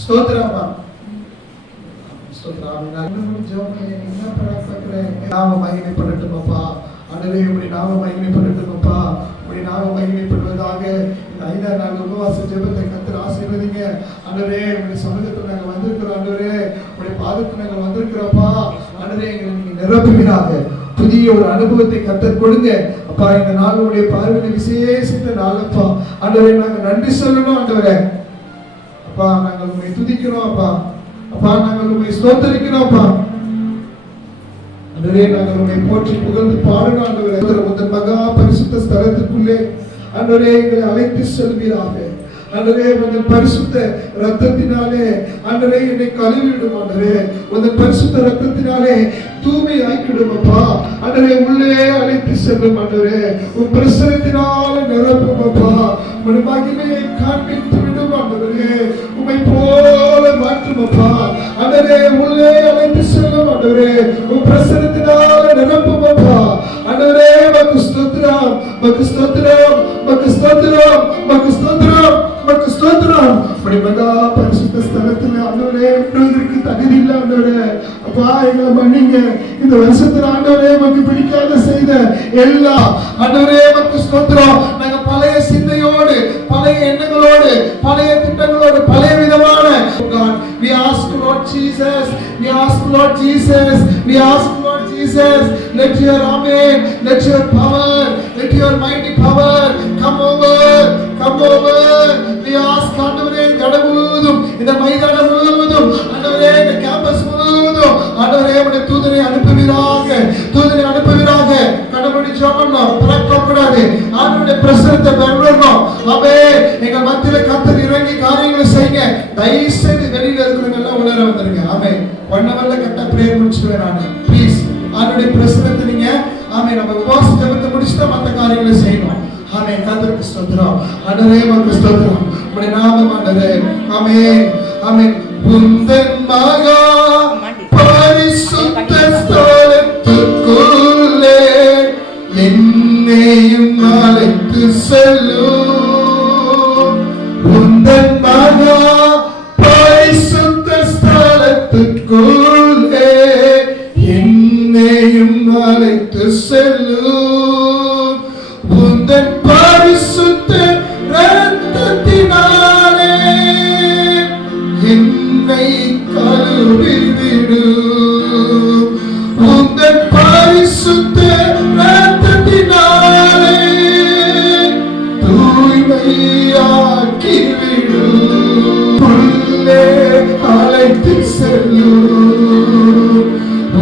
ஸ்தோத்திரப்பா. ஸ்தோத்திரம். என்ன பார்க்கிறேன், நாம மகிமைப்படட்டும் அப்பா. ஆண்டவரே உம்முடைய நாம மகிமைப்படட்டும் அப்பா. உம்முடைய நாம மகிமைப்படுவதாக. இந்த 5ஆம் நாள் உபவாச ஜெபத்தை கர்த்தர் ஆசீர்வதிங்க. ஆண்டவரே உம்முடைய சமூகத்தில் நாங்கள் வந்திருக்கிறோம். ஆண்டவரே உம்முடைய பாதத்தில் நாங்கள் வந்திருக்கிறோம்ப்பா. ஆண்டவரே எங்களை நீங்க நிரப்புவீராக. புதிய ஒரு அனுபவத்தை கர்த்தர் கொடுங்க அப்பா. இந்த நாளுடைய பார்வையில் விசேஷித்த நாள் அப்பா. ஆண்டவரே நாங்கள் நன்றி சொல்லணும். ஆண்டவரே அப்பா நாங்கள் உம்மை துதிக்கிறோம் அப்பா. அப்பா நாங்கள் உம்மை ஸ்தோத்திரிக்கிறோம் அப்பா. ஆண்டவரே நாங்கள் உம்மை போற்றி புகழ்ந்து பாடணும். ஆண்டவரே உம்முடைய மகா பரிசுத்த ஸ்தலத்துக்குள்ளே ஆண்டவரே எங்களை அழைத்து செல்வீராக. ஆண்டவரே உம்முடைய பரிசுத்த இரத்தத்தினாலே ஆண்டவரே என்னை கழுவிடும். ஆண்டவரே உம்முடைய பரிசுத்த இரத்தத்தினாலே தூய்மை ஆக்கிடும் அப்பா. ஆண்டவரே உள்ளே அழைத்து செல்லும். ஆண்டவரே உம் பிரசன்னத்தினாலே நிரப்பும் அப்பா. உம்முடைய மகிமையை காண்பித்து விடும். ஆண்டவரே உம்மை போல மாற்றும் அப்பா. ஆண்டவரே உள்ளே அழைத்து செல்லும். ஆண்டவரே உம் பிரசன்னத்தினாலே நிரப்பும் அப்பா. ஆண்டவரே உமக்கு ஸ்தோத்திரம், உமக்கு ஸ்தோத்திரம், உமக்கு ஸ்தோத்திரம், உமக்கு ஸ்தோத்திரம், உமக்கு ஸ்தோத்திரம். உம்முடைய மகா பரிசுத்த ஸ்தலத்தில் ஆண்டவரே விடுவதற்கு தகுதி இல்லை. ஆண்டவரே அப்பா எங்களை மன்னிங்க. இந்த வருஷத்துல ஆண்டவரே உமக்கு பிடிக்காத செய்த எல்லா ஆண்டவரே உமக்கு ஸ்தோத்திரம். நாங்க பழைய சிந்தையோடு, பழைய எண்ணங்களோடு, பழைய திட்டங்களோடு, பழைய விதமான God, we ask Lord Jesus, we ask Lord Jesus, we ask Lord Jesus, let your amen, let your power, let your mighty power come over, come over. We ask ஆண்டவரே கடவுளும் இந்த மைதானம் முழுவதும் ஆண்டவரே இந்த கேம்பஸ் முழுவதும் ஆண்டவரே உம்முடைய தூதனை அனுப்புவீராக, தூதனை அனுப்புவீராக. கடவுளுடைய ஜெபம் பறக்கக்கூடாது. ஆண்டவருடைய பிரசன்னத்தை பெறணும். ஆமென். எங்க மத்தியில கர்த்தர் இறங்கி காரியங்களை செய்யுங்க. தயவு செய்து வெளியில இருக்கிறவங்க எல்லாம் உணர வந்துருங்க. ஆமென். 1 hourல கரெக்டா பிரேயர் முடிச்சுடுவேன் நான். ப்ளீஸ் ஆண்டவருடைய பிரசன்னத்தை நீங்க ஆமென் நம்ம உபவாச ஜெபத்தை முடிச்சுட்டா மற்ற காரியங்களை செய்யணும். ஆமென். கர்த்தருக்கு ஸ்தோத்திரம். ஆண்டவரே உமக்கு ஸ்தோத்திரம். உம்முடைய நாமம் ஆண்டவரே. ஆமென். ஆமென். உந்தன் மகா பரிசுத்த ஸ்தலத்துக்குள்ளே என்னையும் அழைத்து செல்லும். உந்தன் மகா பரிசுத்த ஸ்தலத்துக்குள்ளே என்னையும் அழைத்து செல்லும். உந்தன் பரிசுத்த இரத்தத்தினாலே என்னை கழுவிவிடும். உந்தன் பரிசுத்த இரத்தத்தினாலே தூய்மையாக்கிவிடும். உள்ளே அழைத்து செல்லும்.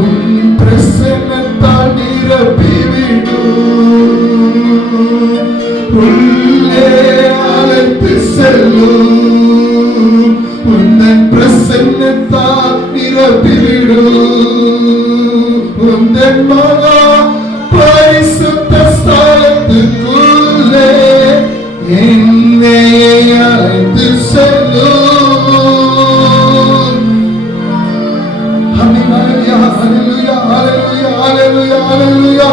உன் பிரசன்னத்தால் நிரப்பிவிடும். உள்ளே அழைத்து செல்லும். உந்தன் பிரசன்னத்தால் நிரப்பிவிடும். உந்தன் மகா பரிசுத்த ஸ்தலத்துக்குள்ளே என்னை அழைத்து செல்லும். ஹல்லேலூயா, ஹல்லேலூயா, ஹல்லேலூயா, ஹல்லேலூயா, ஹல்லேலூயா.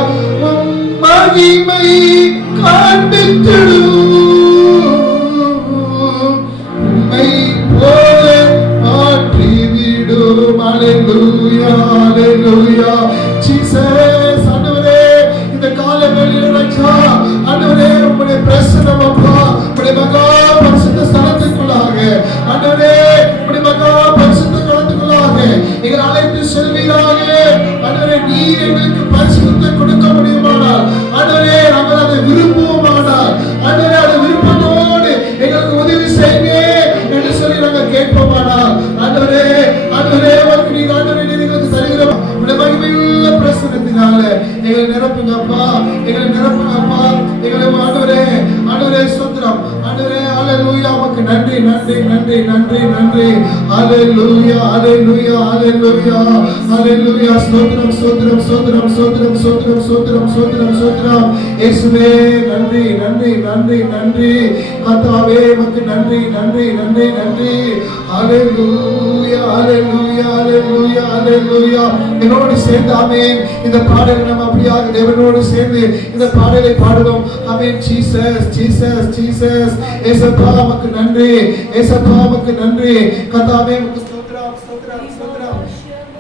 மகிமை காண்பித்திடும். உம்மை போல மாற்றிவிடும். ஹல்லேலூயா, ஹல்லேலூயா. ஜீசஸ் ஆண்டவரே இந்த காலங்களில் ராஜா ஆண்டவரே உம்முடைய பிரசன்னம் அப்பா. உம்முடைய மகா பரிசுத்த ஸ்தலத்துக்குள்ளாக ஆண்டவரே உம்முடைய மகா பரிசுத்த ஸ்தலத்துக்குள்ளாக எங்களை அழைத்து செல்வீராக. ஆண்டவரே நீர் எங்களுக்கு பரிசுத்தத்தை கொடுக்க முடியுமானால் ஆண்டவரே நாங்கள் அதை விரும்புவோமானால் ஆண்டவரே அதை விருப்பத்தோடு எங்களுக்கு உதவி செய்யுங்க என்று சொல்லி நாங்கள் கேட்போமானால் ஆண்டவரே ஆண்டவரே உமக்கு நீர் ஆண்டவரே நீர் எங்களுக்கு தருகிற உம்முடைய மகிமையுள்ள பிரசன்னத்தினால எங்களை நிரப்புங்க அப்பா. எங்களை நிரப்புங்க அப்பா. எங்களை ஆண்டவரே ஆண்டவரே ஸ்தோத்திரம். ஆண்டவரே ஹல்லேலூயா. உமக்கு நன்றி நன்றி நன்றி நன்றி நன்றி. ஹல்லேலூயா, ஹல்லேலூயா, ஹல்லேலூயா, ஹல்லேலூயா. ஸ்தோத்திரம் ஸ்தோத்திரம் ஸ்தோத்திரம் ஸ்தோத்திரம் ஸ்தோத்திரம் ஸ்தோத்திரம் ஸ்தோத்திரம் ஸ்தோத்திரம். இயேசுவே நன்றி நன்றி நன்றி நன்றி. கர்த்தாவே உமக்கு நன்றி நன்றி நன்றி நன்றி. ஹalleluya ஹalleluya ஹalleluya ஹalleluya. என்னோடு சேர்ந்து ஆமென் இந்த பாடலை நம்ம அப்படியாக தேவனோடு சேர்ந்து இந்த பாடலை பாடுவோம். ஆமென். Jesus Jesus Jesus. ஏசப்பா உமக்கு நன்றி, ஏசப்பா உமக்கு நன்றி. கர்த்தாவே உமக்கு ஸ்தோத்திரம் ஸ்தோத்திரம் ஸ்தோத்திரம்.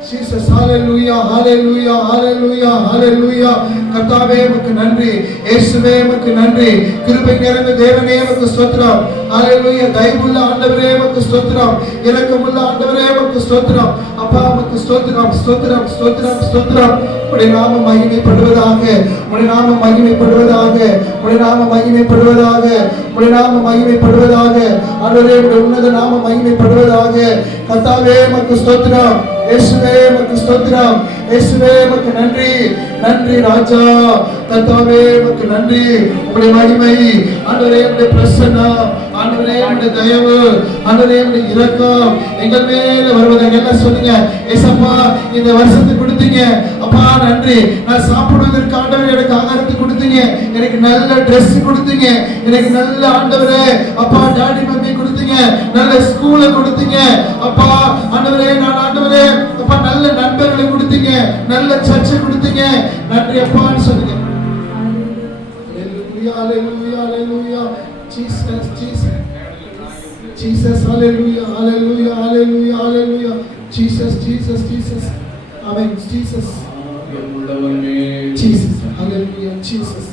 ஜீசஸ் ஹalleluya ஹalleluya ஹalleluya ஹalleluya. கர்த்தாவே உமக்கு நன்றி, இயேசுவே உமக்கு நன்றி. கிருபை நிறைந்த தேவனே உமக்கு ஸ்தோத்திரம். ஹalleluya. தயவுள்ள ஆண்டவரே உமக்கு ஸ்தோத்திரம். இரக்கமுள்ள ஆண்டவரே உமக்கு ஸ்தோத்திரம். அப்பா உமக்கு ஸ்தோத்திரம் ஸ்தோத்திரம் ஸ்தோத்திரம் ஸ்தோத்திரம். உம்முடைய நாமம் மகிமைப்படுவதாக, உம்முடைய நாமம் மகிமைப்படுவதாக, உம்முடைய நாமம் மகிமைப்படுவதாக, உம்முடைய நாமம் மகிமைப்படுவதாக. ஆண்டவரே உம்முடைய உன்னத நாமம் மகிமைப்படுவதாக. கர்த்தாவே உமக்கு ஸ்தோத்திரம், இயேசுவே உமக்கு ஸ்தோத்திரம், இயேசுவே உமக்கு நன்றி நன்றி ராஜா. கர்த்தாவே உமக்கு நன்றி. உம்முடைய மகிமை ஆண்டவரே, உம்முடைய பிரசன்னம் ஆண்டவரே, உம்முடைய தயவு ஆண்டவரே, உம்முடைய இரக்கம் எங்கள் மேல வருவதாக எல்லாம் சொல்லுங்க. ஏசப்பா இந்த வருஷத்தை கொடுத்தீங்க அப்பா நன்றி. நான் சாப்பிடுவதற்கு ஆண்டவரே எனக்கு ஆகாரத்தை கொடுத்தீங்க, எனக்கு நல்ல ட்ரெஸ் கொடுத்தீங்க, எனக்கு நல்ல ஆண்டவரே அப்பா டாடி மம்மி கொடுத்தீங்க, நல்ல ஸ்கூலை கொடுத்தீங்க அப்பா ஆண்டவரே. நான் ஆண்டவரே அப்பா நல்ல நண்பர்களை கொடுத்தீங்க, நல்ல சர்ச்சை கொடுத்தீங்க. நன்றி அப்பான்னு சொல்லுங்க. Hallelujah hallelujah hallelujah. Jesus Jesus Jesus. Hallelujah hallelujah hallelujah hallelujah. Jesus Jesus Jesus. Amen. Jesus Jesus. Hallelujah Jesus.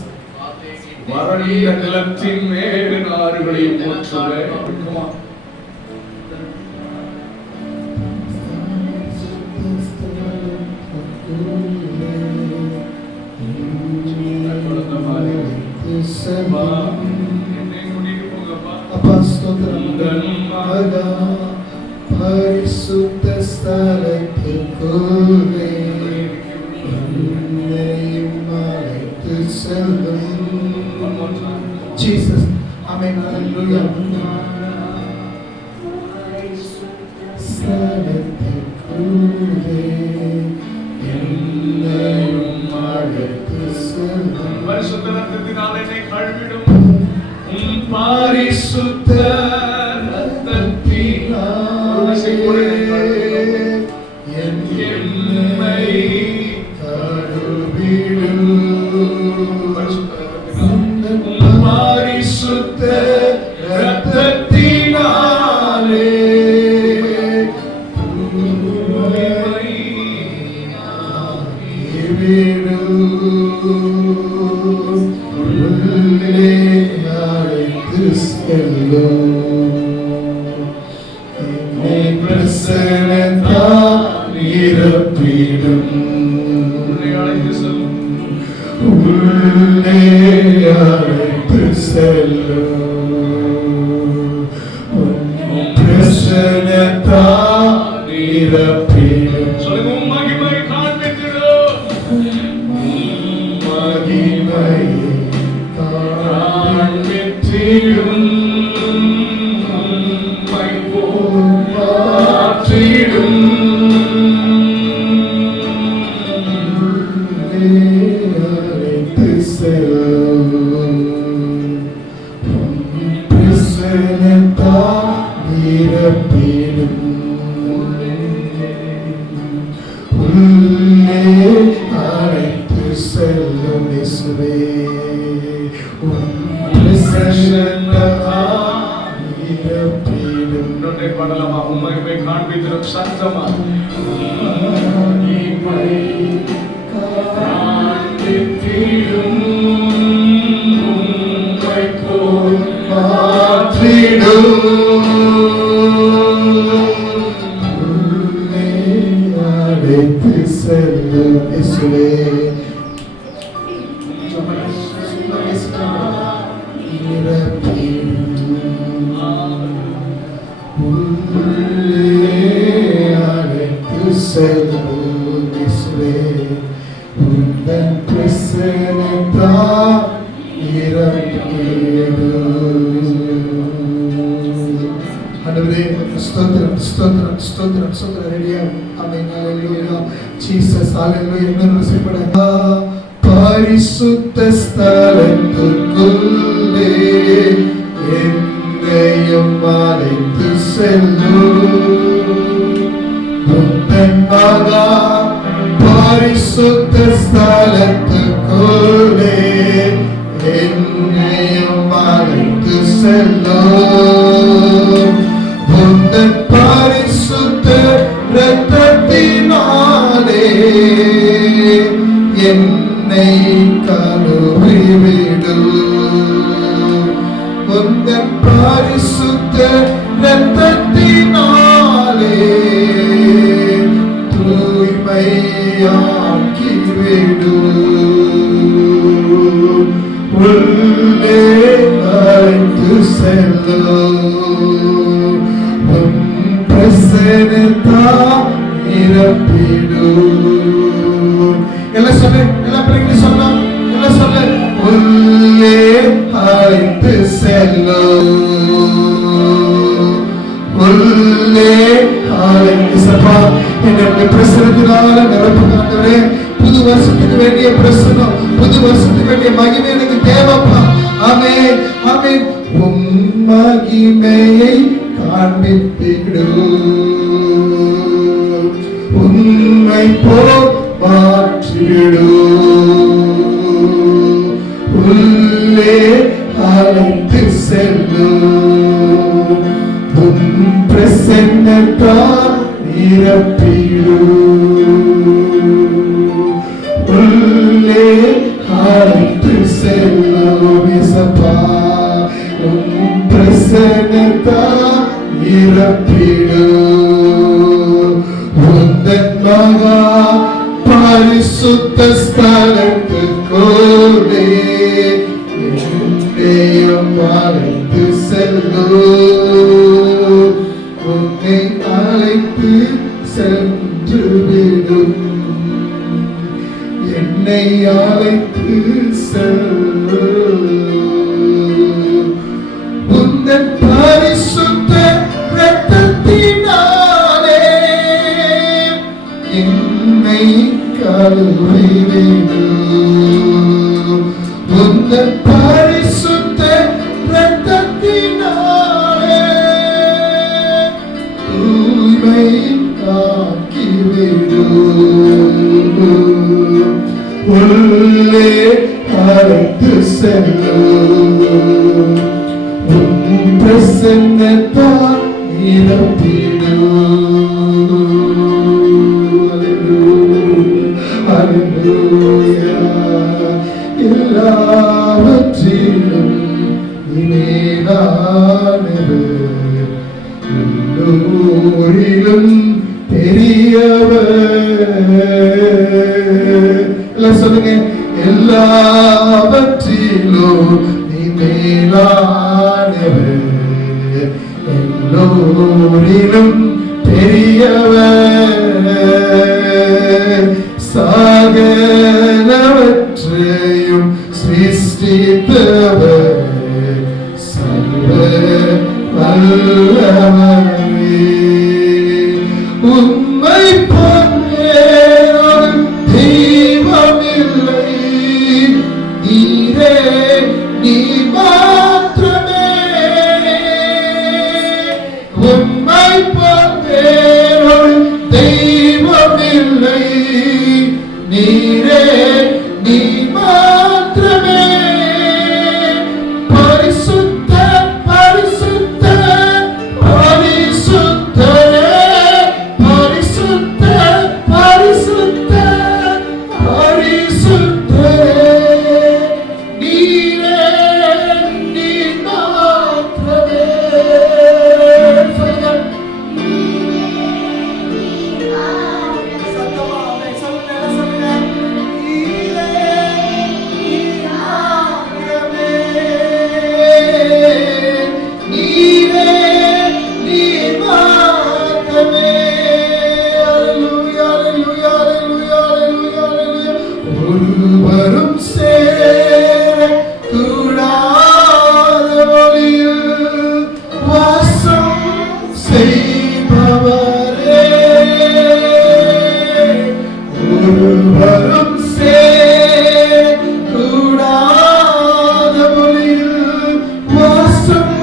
வறண்ட நிலத்தின் மேல் ஆறுகளை போற்றுவேன். பரிசுத்த ஸ்தலத்திற்குள்ளே என்னையும் அழைத்து செல்லும். Jesus. Amen. Hallelujah. ஸ்தலத்திற்குள்ளே என்னையும் அழைத்து செல்லும். பரிசுத்த ரத்தத்தினால் என்னை கழுவிடும். பரிசுத்த பரிசுத்த ஸ்தலத்திற்குள்ளே என்னையும் அழைத்து செல்லும் உந்தன் மகா பரிசுத்த ஸ்தலத்துக்குள்ளே என்னையும் அழைத்து செல்லும் உந்தன் பரிசுத்த இரத்தத்தினாலே என்னை கழுவிவிடும் உந்தன் பரிசுத்த இரத்தத்தினாலே தூய்மையாக்கிவிடும் உள்ளே அழைத்து செல்லும் உன் பிரசன்னத்தால் நிரப்பிடும். எல்லாம் சொல்லு, எல்லா பிள்ளைங்களும் சொல்லலாம், எல்லாம் சொல்லு. உள்ளே அழைத்து செல்லும் உள்ளே அழைத்து சபா என்னுடைய பிரசனத்தினால நிரப்புங்க ஆண்டவரே. புது வருஷத்துக்கு வேண்டிய பிரசனம், புது வருஷத்துக்கு வேண்டிய மகிமை எனக்கு தேவைப்பா. ஆமென் ஆமென். உம் மகிமையை காண்பித்திடும் உண்மை போல் மாற்றிவிடும் உள்ளே அழைத்து செல்லும் உன் பிரசன்னத்தால் நிரப்பிடும் உள்ளே அழைத்து செல்லும் இயேசப்பா உன் பிரசன்னத்தால் நிரப்பிடும் உந்தன் மகா பரிசுத்த ஸ்தலத்துக்குள்ளே என்னையும் அழைத்து செல்லும் உன்னை அழைத்து சென்று விடும் என்னை அழைத்து செல்லும் உந்தன் பரிசுத்த இரத்தத்தினாலே என்னை கழுவிவிடும் உந்தன் பரிசுத்த இரத்தத்தினாலே தூய்மையாக்கிவிடும் உள்ளே அழைத்து செல்லும் உன் பிரசன்னத்தால் நிரப்பிடும். எல்லாவற்றிலும் மேலானவர் எல்லோரிலும் பெரியவர். எல்லாம் சொல்லுங்க. எல்லாவற்றிலும் மேலானவர் எல்லோரிலும் பெரியவர் சகலவற்றையும் சிருஷ்டித்தவர் சர்வ வல்லவரே உம்மை போன்றோர் தெய்வமில்லை நீரே நீர் மாத்திரமே உம்மை போன்றோர் தெய்வமில்லை நீரே நீர் மாத்திரமே பரிசுத்த பரிசுத்த பரிசுத்தரே பரிசுத்த பரிசுத்த பரிசுத்தரே நீரே நீர் மாத்திரமே. ஒருவரும் சேர கூடாத ஒளியில் வாசம் செய்பவரே ஒருவரும் சேர கூடாத ஒளியில் வாசம்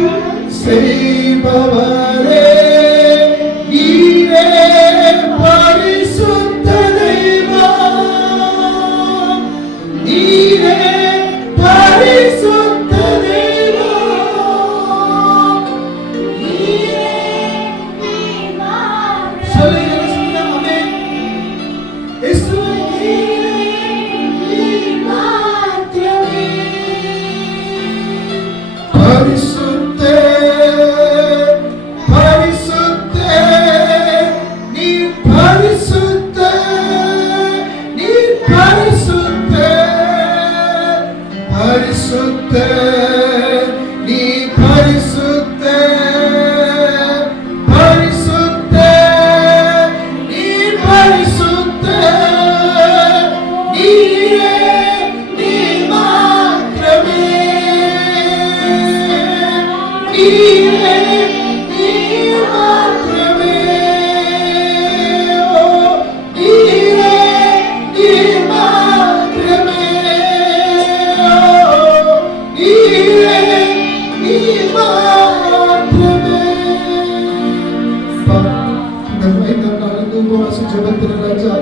இந்த நாளுக்கு உபவாச ஜெபத்தில் ராஜா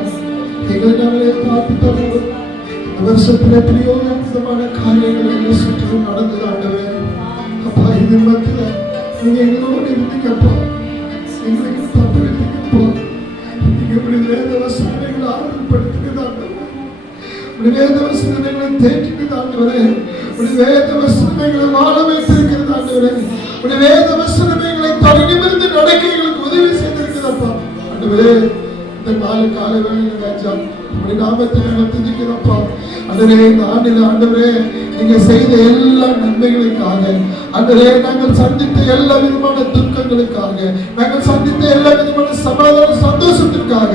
எங்களை நாங்களே பார்த்து தருவோம். வருஷத்துல எத்தனையோ விதமான காரியங்கள் எங்களை சுற்றிலும் நடந்தது ஆண்டவே. அப்பா இது மத்தியில நீங்க எங்களோடு இருந்தீங்கப்பா, எங்களுக்கு தப்பு எடுத்தீங்கப்பா. நீங்க இப்படி வேத வசனங்களை ஆர்வப்படுத்தினது ஆண்டவரே, இப்படி வேத வசனங்களை தேற்றினது ஆண்டவரே, இப்படி வேத வசனங்களை வாழ வைத்திருக்கிறது ஆண்டவரே, இப்படி வேத வசனங்களை தனிமிருந்து நடக்க எங்களுக்கு உதவி செய்திருக்கிறப்பா ஆண்டவரே. இந்த நாலு கால வேளையில ராஜா இப்படி நாமத்தை நாங்கள் துதிக்கிறோம்ப்பா ஆண்டவரே. இந்த ஆண்டில் ஆண்டவரே நீங்க செய்த எல்லா நன்மைகளுக்காக ஆண்டவரே, நாங்கள் சந்தித்த எல்லா விதமான துக்கங்களுக்காக, நாங்கள் சந்தித்த எல்லா விதமான சமாதான சந்தோஷத்திற்காக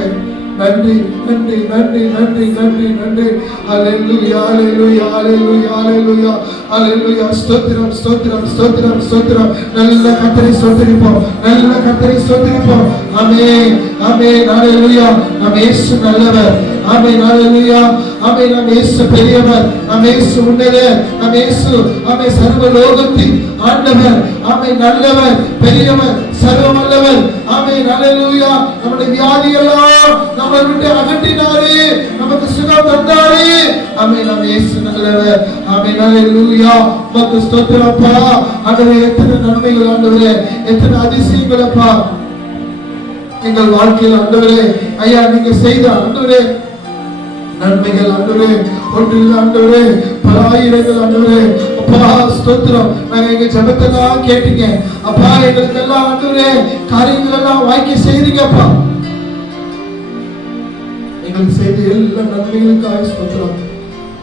நன்றி நன்றி நன்றி நன்றி நன்றி நன்றி. ஹல்லேலூயா ஹல்லேலூயா ஹல்லேலூயா ஹல்லேலூயா ஹல்லேலூயா. ஸ்தோத்திரம் ஸ்தோத்திரம் ஸ்தோத்திரம் ஸ்தோத்திரம். நல்ல கர்த்தரை ஸ்தோத்திரிப்போம், நல்ல கர்த்தரை ஸ்தோத்திரிப்போம். ஆமென் ஆமென் ஹல்லேலூயா. நம் இயேசு நல்லவர். ஆமென் ஹல்லேலூயா. ஆமென். நம் இயேசு பெரியவர், நம் இயேசு உன்னதர், நம் இயேசு ஆமென் சர்வ லோகத்தின் ஆண்டவர். ஆமென் நல்லவர், பெரியவர், சர்வ வல்லவர். ஆமென் ஹல்லேலூயா. நம்முடைய வியாதி எல்லாம் நம்மை விட்டு அகற்றினாரே, நமக்கு சுகம் தந்தாரே. ஆமென். நம் இயேசு நல்லவர். ஆமென் ஹல்லேலூயா. உமக்கு ஸ்தோத்திரப்பா ஆண்டவரே. எத்தனை நன்மைகள் ஆண்டவரே, எத்தனை அதிசயங்கள் அப்பா எங்கள் வாழ்க்கையில் ஆண்டவரே. ஐயா நீங்க செய்த ஆண்டவரே நன்மைகள் ஆண்டவரே ஒன்றில் ஆண்டவரே பல ஆயிரங்கள் ஆண்டவரே. அப்பா ஸ்தோத்திரம். நாங்க எங்க ஜெபத்தெல்லாம் கேட்டீங்க அப்பா, எங்களுக்கு எல்லாம் ஆண்டவரே காரியங்கள் எல்லாம் வாய்க்க செய்தீங்கப்பா. எங்களுக்கு செய்த எல்லா நன்மைகளுக்காக ஸ்தோத்திரம்.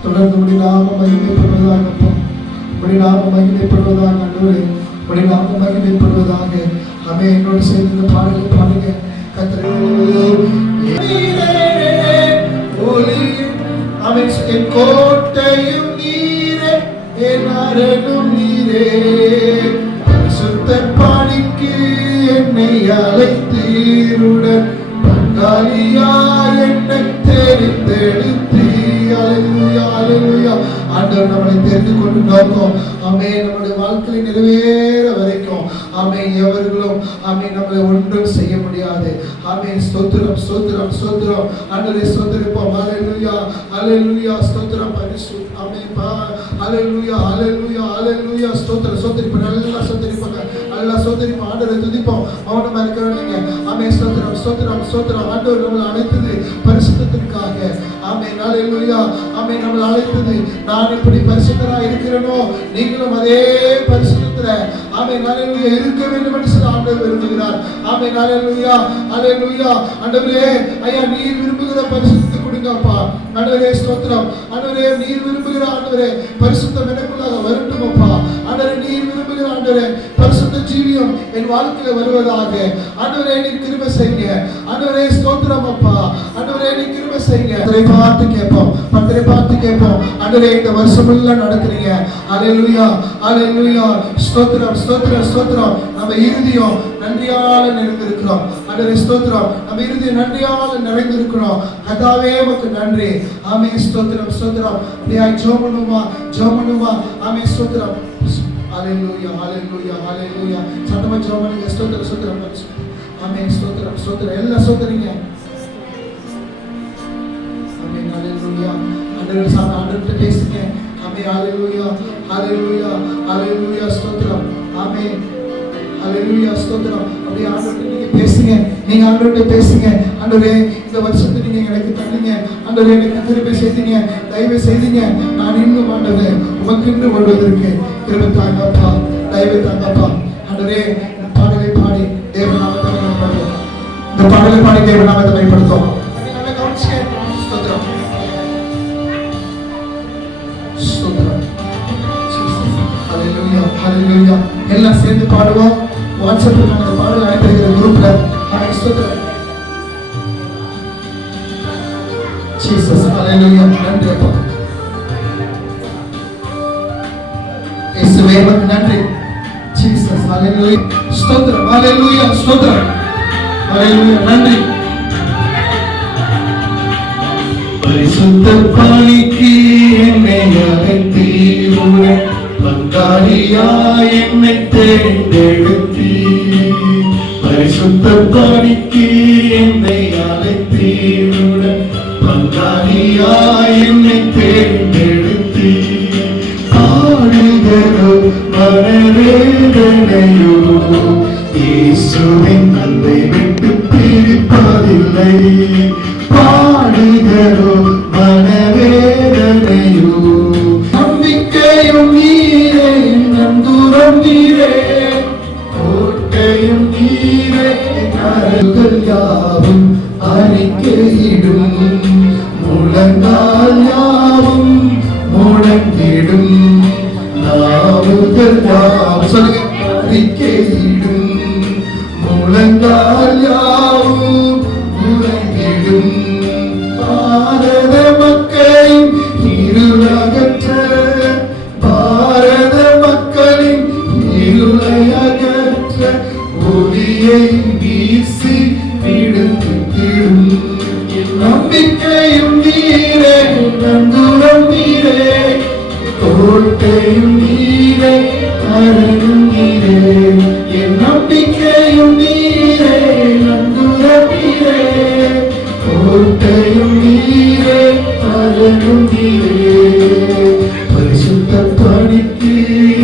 தொடர்ந்து உடைய நாம மகிமைப்படுவதாக, உடைய நாம மகிமைப்படுவதாக ஆண்டவரே, உடைய நாம மகிமைப்படுவதாக. ஆமென். என்னோட சேர்ந்து இந்த பாடலை பாடுங்க. கர்த்தரே என் கோட்டையும் நீரே, என் அரணும் நீரே, பரிசுத்த பணிக்கு என்னை அழைத்தீருடன் பங்காளியா என்னை தெரிந்தெடுத்தீர். ஹல்லேலூயா ஹல்லேலூயா. ஆண்டவர் நம்மளை தெரிந்து கொண்டு நோக்கம் ஆமென் நம்முடைய வாழ்க்கை நிறைவேற வரைக்கும் ஆமென் எவர்களும் ஆமென் நம்மளை ஒன்றும் செய்ய முடியாது. ஆமென். ஸ்தோத்திரம் ஸ்தோத்திரம் ஸ்தோத்திரம். ஆண்டவரே ஸ்தோத்திரிப்போம். ஹல்லேலூயா ஹல்லேலூயா. ஸ்தோத்திரம் பரிசு ஆமென் பா. ஹல்லேலூயா ஹல்லேலூயா ஹல்லேலூயா. ஸ்தோத்திரம் ஸ்தோத்திரிப்போம். நல்லா ஸ்தோத்திரிப்பாங்க, நல்லா ஸ்தோத்திரிப்போம். ஆண்டவரை துதிப்போம். மௌனமா இருக்க வேண்டிய ஆமென். ஸ்தோத்திரம் ஸ்தோத்திரம் ஸ்தோத்திரம். ஆண்டவர் நம்மளை அழைத்தது பரிசுத்தத்திற்காக. ஆமென் ஹல்லேலூயா. ஆமென். நம்மளை அழைத்தது நான் எப்படி பரிசுத்தரா இருக்கிறேனோ நீங்களும் அதே பரிசுத்தத்துல ஆமென் ஹல்லேலூயா இருக்க வேண்டும் என்று சொல்லி ஆண்டவர் விரும்புகிறார். ஆமென் ஹல்லேலூயா ஹல்லேலூயா. ஆண்டவரே ஐயா நீர் விரும்புகிற பரிசுத்தத்தை கொடுங்கப்பா ஆண்டவரே. ஸ்தோத்திரம் ஆண்டவரே. நீர் விரும்புகிற ஆண்டவரே பரிசுத்தம் எனக்குள்ளாக வரட்டும் அப்பா ஆண்டவரே. நீர் விரும்புகிற ஆண்டவரே பரிசுத்த ஜீவியம் என் வாழ்க்கையில வருவதாக ஆண்டவரே. நீர் கிருபை செய்யுங்க ஆண்டவரே. ஸ்தோத்திரம் அப்பா ஆண்டவரே. நீர் கிருபை செய்யுங்க. பத்திரை பார்த்து கேட்போம், பத்திரை பார்த்து கேட்போம் ஆண்டவரே. இந்த வருஷம் எல்லாம் நடத்துறீங்க. ஹல்லேலூயா ஹல்லேலூயா. ஸ்தோத்திரம் ஸ்தோத்திரம் ஸ்தோத்திரம். நம்ம இருதயம் நன்றியால நிறைந்திருக்கிறோம் ஆண்டவரே. ஸ்தோத்திரம். நம்ம இருதயம் நன்றியால நிறைந்திருக்கிறோம் கர்த்தாவே. உமக்கு நன்றி. ஆமென். ஸ்தோத்திரம் ஸ்தோத்திரம். அப்படியே ஜெபணுமா ஜெபணுமா. ஆமென். ஸ்தோத்திரம். ஹல்லேலூயா ஹல்லேலூயா ஹல்லேலூயா. சத்தமா ஜெபணுங்க. ஸ்தோத்திரம் ஸ்தோத்திரம். ஆமென். ஸ்தோத்திரம் ஸ்தோத்திரம். எல்லாம் ஸ்தோத்திரிங்க. ஆமென். ஹல்லேலூயா. ஆண்டவரே சாமி ஆண்டவர்கிட்ட பேசுங்க. ஆமென். ஹல்லேலூயா ஹல்லேலூயா ஹல்லேலூயா. ஸ்தோத்திரம். ஆமென். ஹல்லேலூயா. ஸ்தோத்திரம். அப்படியே ஆண்டவர்கிட்ட நீங்க பேசுங்க. நீங்க ஆண்டவர்கிட்ட பேசுங்க. ஆண்டவரே இந்த வருஷத்தை நீங்க எனக்கு தந்தீங்க ஆண்டவரே. எனக்கு கிருபை செய்தீங்க, தயவு செய்தீங்க. நான் இன்னும் ஆண்டவரே உமக்கு இன்னும் வருவதற்கு கிருபை தாங்கப்பா, தயவு தாங்கப்பா ஆண்டவரே. இந்த பாடலை பாடி தேவநாமத்தை மகிமைப்படுத்தும். இந்த பாடலை பாடி தேவநாமத்தை மகிமைப்படுத்தும். நல்லா கவனிச்சுங்க. ஸ்தோத்திரம் ஸ்தோத்திரம். ஹல்லேலூயா ஹல்லேலூயா. எல்லாம் சேர்ந்து பாடுவோம். வாட்ஸ்அப்ல நாங்க பாடல் அனுப்பியிருக்கிற குரூப்ல. ஸ்தோத்திரம் ஜீசஸ். ஹல்லேலூயா. நன்றி அப்பா இயேசுவே. உமக்கு நன்றி ஜீசஸ். ஹல்லேலூயா. ஸ்தோத்திரம். ஹல்லேலூயா. ஸ்தோத்திரம். ஹல்லேலூயா. நன்றி. பரிசுத்த பணிக்கு என்னை அழைத்தீர், பங்காளியாய் என்னை தேர்ந்தெடுத்தீர். பரிசுத்த பணிக்கு பங்காளியாய் என்னை தேர்ந்தெடுத்தி பாடுகிறோ மனவேதனையோ இயேசுவின் அன்பை விட்டு பிரிப்பதில்லை பாடுகிறோ மனவேதனையோ நம்பிக்கையும் நீரே நந்தூரம் நீரே கோட்டையும் நீரே கரங்கள் யாவும் அறிக்கையிடும் முழங்கால் யாவும் முழங்கிடும் நாவுகள் யாவும் சொல்லுங்க அறிக்கையிடும் முழங்கால் யாவும் முழங்கிடும் பாரத மக்களின் இருளகற்ற பாரத மக்களின் இருளையகற்ற ஒளியை வீசி விடுத்திடும் நம்பிக்கையும் நீரே நந்தூரம் நீரே கோட்டையும் நீரே அரணம் நீரே என் நம்பிக்கையும் நீரே நந்தூரம் நீரே கோட்டையும் நீரே அரணம் நீரே பரிசுத்த பணிக்கு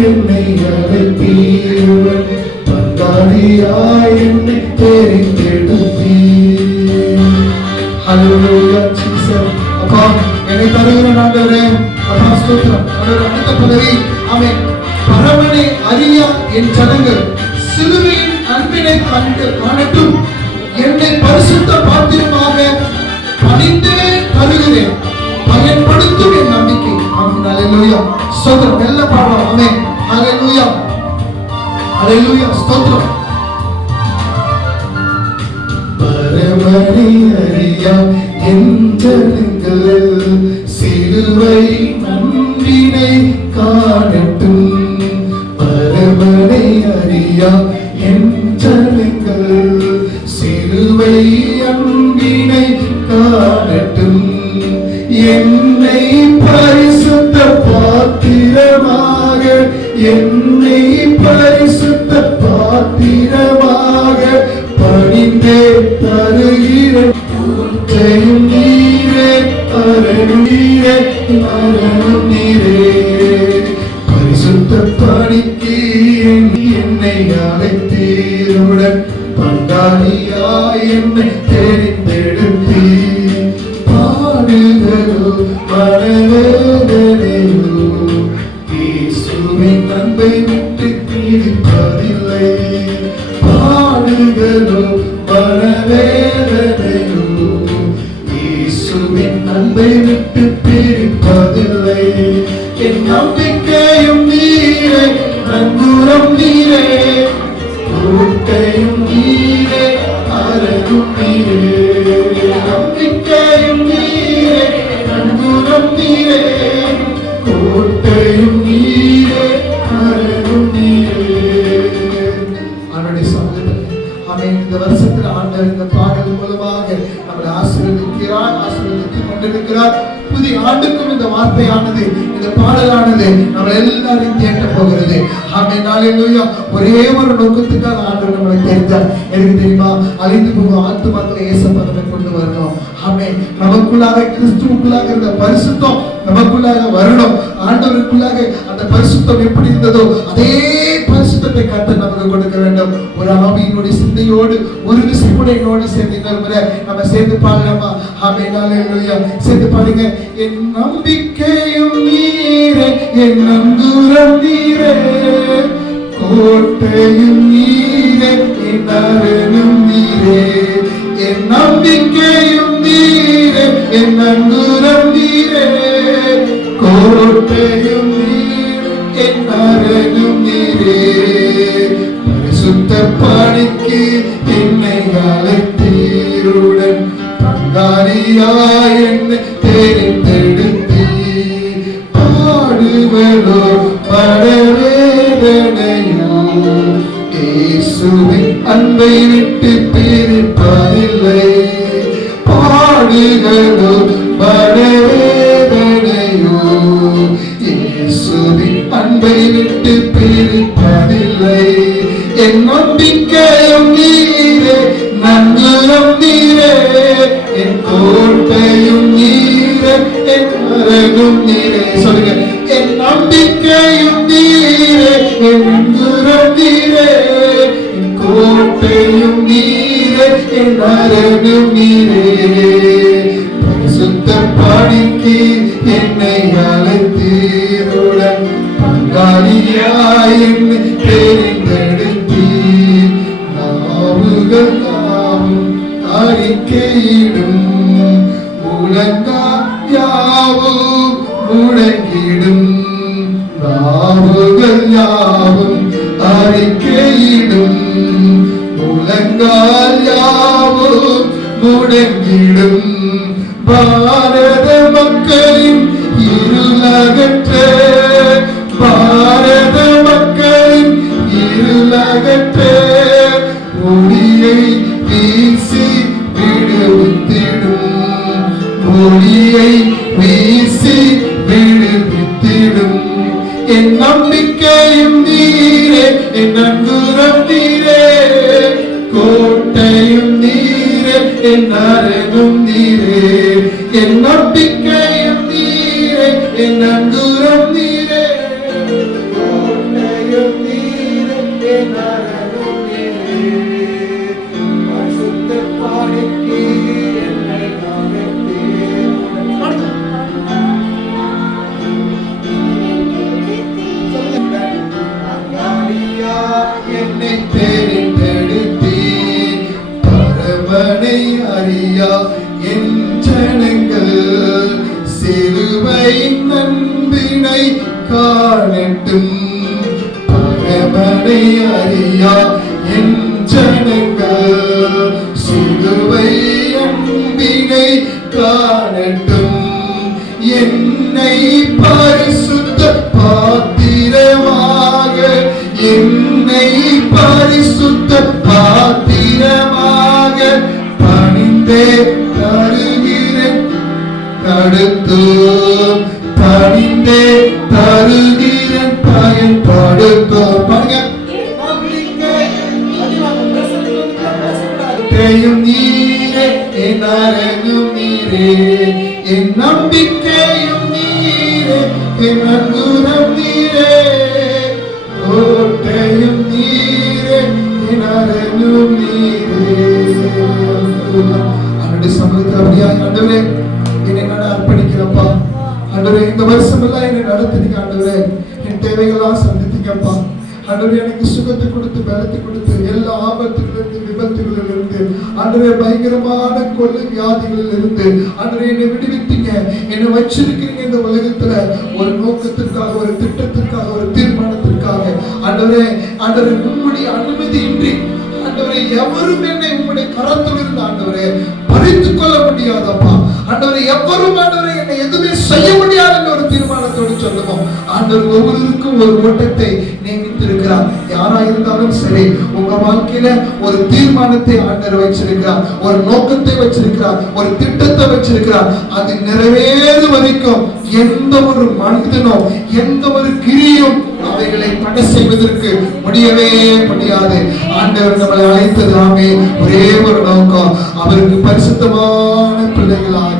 என்னை அழைத்தீர் பங்காளியாய் என்னை தெரிந்தெடுத்தீர். ஹல்லேலூயா ஜீசஸ். அப்பா என்னை தருகிற ஆண்டவரே அப்பா ஸ்தோத்திரம். ஆண்டவரே அடுத்த பதவி ஆமென். பரமனை அறியா என் ஜனங்கள் சிலுவையின் அன்பினை கண்டு காணட்டும் என்னை பரிசுத்த பாத்திரமாக பணிந்து தருகிறேன் பயன்படுத்தும் என் நம்பிக்கை. ஆமென். ஹல்லேலூயா ஸ்தோத்திரம். நல்ல பாடலாம். ஆமென். ஹல்லேலூயா ஹல்லேலூயா ஸ்தோத்திரம். பரமனை அறியா என் ஜனங்கள் சிலுவை அன்பினை காணட்டும் பரமனை அறியா என் ஜனங்கள் சிலுவை அன்பினை காணட்டும் என்னை பரிசுத்த பாத்திரமாக என்னை பரிசுத்த பாத்திரமாக பணிந்தே தருகிற கோட்டையும் நீரே அரணம் நீரே அரணம் நீரே பரிசுத்த பணிக்கு என்னை அழைத்தீருடன் பங்காளியாய் என்னை தெரிந்தெடுத்தீர் பாடுகிறோ மனவேதனையோ இயேசுவின் அன்பை விட்டு பிரிப்பதில்லை பாடுகிறோ மனவேதனையோ இயேசுவின் அன்பை விட்டு பிரிப்பதில்லை என் நம்பிக்கையும் நீரே நங்கூரம் நீரே கோட்டையும் நீரே அரணம் நீரே நம்பிக்கையும் நீரே நங்கூரம் நீரே கோட்டையும் நீரே அரணம் நீரே. அவனுடைய சமூகத்தில் அவன் இந்த வருஷத்தில் ஆண்டவர் இந்த பாடல் மூலமாக நம்மளை ஆசீர்வதிக்கிறார் ஆசீர்வதித்துக் கொண்டிருக்கிறார். புதிய ஆண்டுக்கும் இந்த வார்த்தையானது இந்த பாடலானது நம்ம எல்லாரையும் தேட்ட போகிறது. ஆமென். ஹல்லேலூயா. ஒரே ஒரு நோக்கத்துக்காக ஆண்டவர் நம்மளை தெரிந்தார். எனக்கு தெரியுமா அழிந்து போகும் ஆத்துமாக்களை இயேசுவை கொண்டு வரணும். ஆமென். நமக்குள்ளாக கிறிஸ்துவுக்குள்ளாக இருந்த பரிசுத்தம் நமக்குள்ளாக வரணும். ஆண்டவருக்குள்ளாக அந்த பரிசுத்தம் எப்படி இருந்ததோ அதே பரிசுத்தத்தை கர்த்தர் நமக்கு கொடுக்க வேண்டும். ஒரு ஆவியினுடைய சிந்தையோடு ஒரு விசைப்படையோடு சேர்ந்து நம்ம சேர்ந்து பாடலாமா? ஆமென். ஹல்லேலூயா. சேர்ந்து பாடுங்க. என் நம்பிக்கையும் நீரே என் நங்கூரம் நீரே கோட்டையும் நீரே என் அரணம் நீரே என் நம்பிக்கையும் நீரே என் நங்கூரம் நீரே கோட்டையும் நீரே என் அரணம் நீரே பரிசுத்த பணிக்கு என்னை அழைத்தீருடன் பங்காளியாய் என்னை தெரிந்தெடுத்தீர் பாடுவதோ படவேதனையோ இயேசுவின் அன்பை விட்டு பிரிப்பதில்லை பாடுகளோ படவேதனையோ இயேசுவின் அன்பை விட்டு பிரிப்பதில்லை என் நம்பிக்கையும் நீரே நங்கூரம் நீரே என் கோட்டையும் நீரே என் அரணும் நீரே. பரிசுத்த பணிக்கு என்னை அழைத்தீருடன் பங்காளியாய் என்னை தெரிந்தெடுத்தீர். நாவுகள் யாவும் அறிக்கையிடும், முழங்கால் யாவும் முழங்கிடும். நாவுகள் யாவும் அறிக்கையிடும், முழங்கால் யாவும் முழங்கிடும். பாரத மக்களின் இருளகற்ற, பாரத மக்களின் இருளகற்ற ஒளியை வீசி விடுவித்திடும், ஒளியை வீசி விடுவித்திடும். என் நம்பிக்கையும் நீரே, என் அங்குரம் நீரே, கோட்டையும் நீரே, என் அரணும் நீரே. என் நம்பிக்கையும் நீரே, என் அங்குரம் நீரே, கோட்டையும் நீரே, என் அரணும் நீரே. பரிசுத்த பணிக்கு என்னை அழைத்தீர். என்னை தெரிந்தெடுத்தீர். பரமனை அறியா என் ஜனங்கள் சிலுவையின் அன்பினை காணட்டும். பரமனை அறியா என் ஜனங்கள் சிலுவை அன்பினை காணட்டும். என்னை பரிசுத்த பாத்திரமாக, என்னை பரிசுத்த பாத்திரமாக பணிந்தே தருகிறேன். தடுத்தோம் பணிந்தே தருகிறேன், பயன்படுத்தோம். நீரே, என் அரணும் நீரே, என் நம்பிக்கையும் நீரே, என் அங்குரம் நீரே, கோட்டையும் நீரே, என் அரணும் நீரே. அவருடைய சமூகத்தில் அப்படியாக ஆண்டவரே என்னை நான் அர்ப்பணிக்கிறப்பா. ஆண்டவரே இந்த வருஷம் எல்லாம் என்னை நடத்தினீங்க. ஆண்டவரே என் தேவைகளாம் சந்தித்தீங்கப்பா. ஆண்டவரே எனக்கு சுகத்தை கொடுத்து பலத்தை கொடுத்து எல்லா ஆபத்துகளிலிருந்து விபத்துகளிலிருந்து ஆண்டவரே பயங்கரமான கொள்ளை வியாதிகளிலிருந்து ஆண்டவரே என்னை விடுவித்தீங்க. என்னை வச்சிருக்கிறீங்க இந்த உலகத்துல ஒரு நோக்கத்திற்காக, ஒரு திட்டத்திற்காக, ஒரு தீர்மானத்திற்காக. ஆண்டவரே ஆண்டவரே உம்முடைய அனுமதியின்றி ஆண்டவரே எவரும் என்னை உம்முடைய கரத்தில் இருந்து ஆண்டவரே பறித்துக் கொள்ள முடியாதப்பா. ஆண்டவரே எவரும் ஆண்டவரே என்னை எதுவுமே செய்ய முடியாது என்ற ஒரு தீர்மானத்தோடு சொல்லுவோம். ஆண்டவர் ஒவ்வொருவருக்கும் ஒரு ஓட்டத்தை நியமித்திருக்கிறார். யாரா இருந்தாலும் சரி, உங்க வாழ்க்கையில ஒரு தீர்மானத்தை ஆண்டவர் வச்சிருக்கிறார், ஒரு நோக்கத்தை வச்சிருக்கிறார், ஒரு திட்டத்தை வச்சிருக்கிறார். அது நிறைவேறு வரைக்கும் எந்த ஒரு மனிதனோ எந்த ஒரு கிரியும் அவைகளை தடை செய்வதற்கு முடியவே முடியாது. ஆண்டவர் நம்மளை அழைத்ததாமே ஒரே ஒரு நோக்கம், அவருக்கு பரிசுத்தமான பிள்ளைகளாக,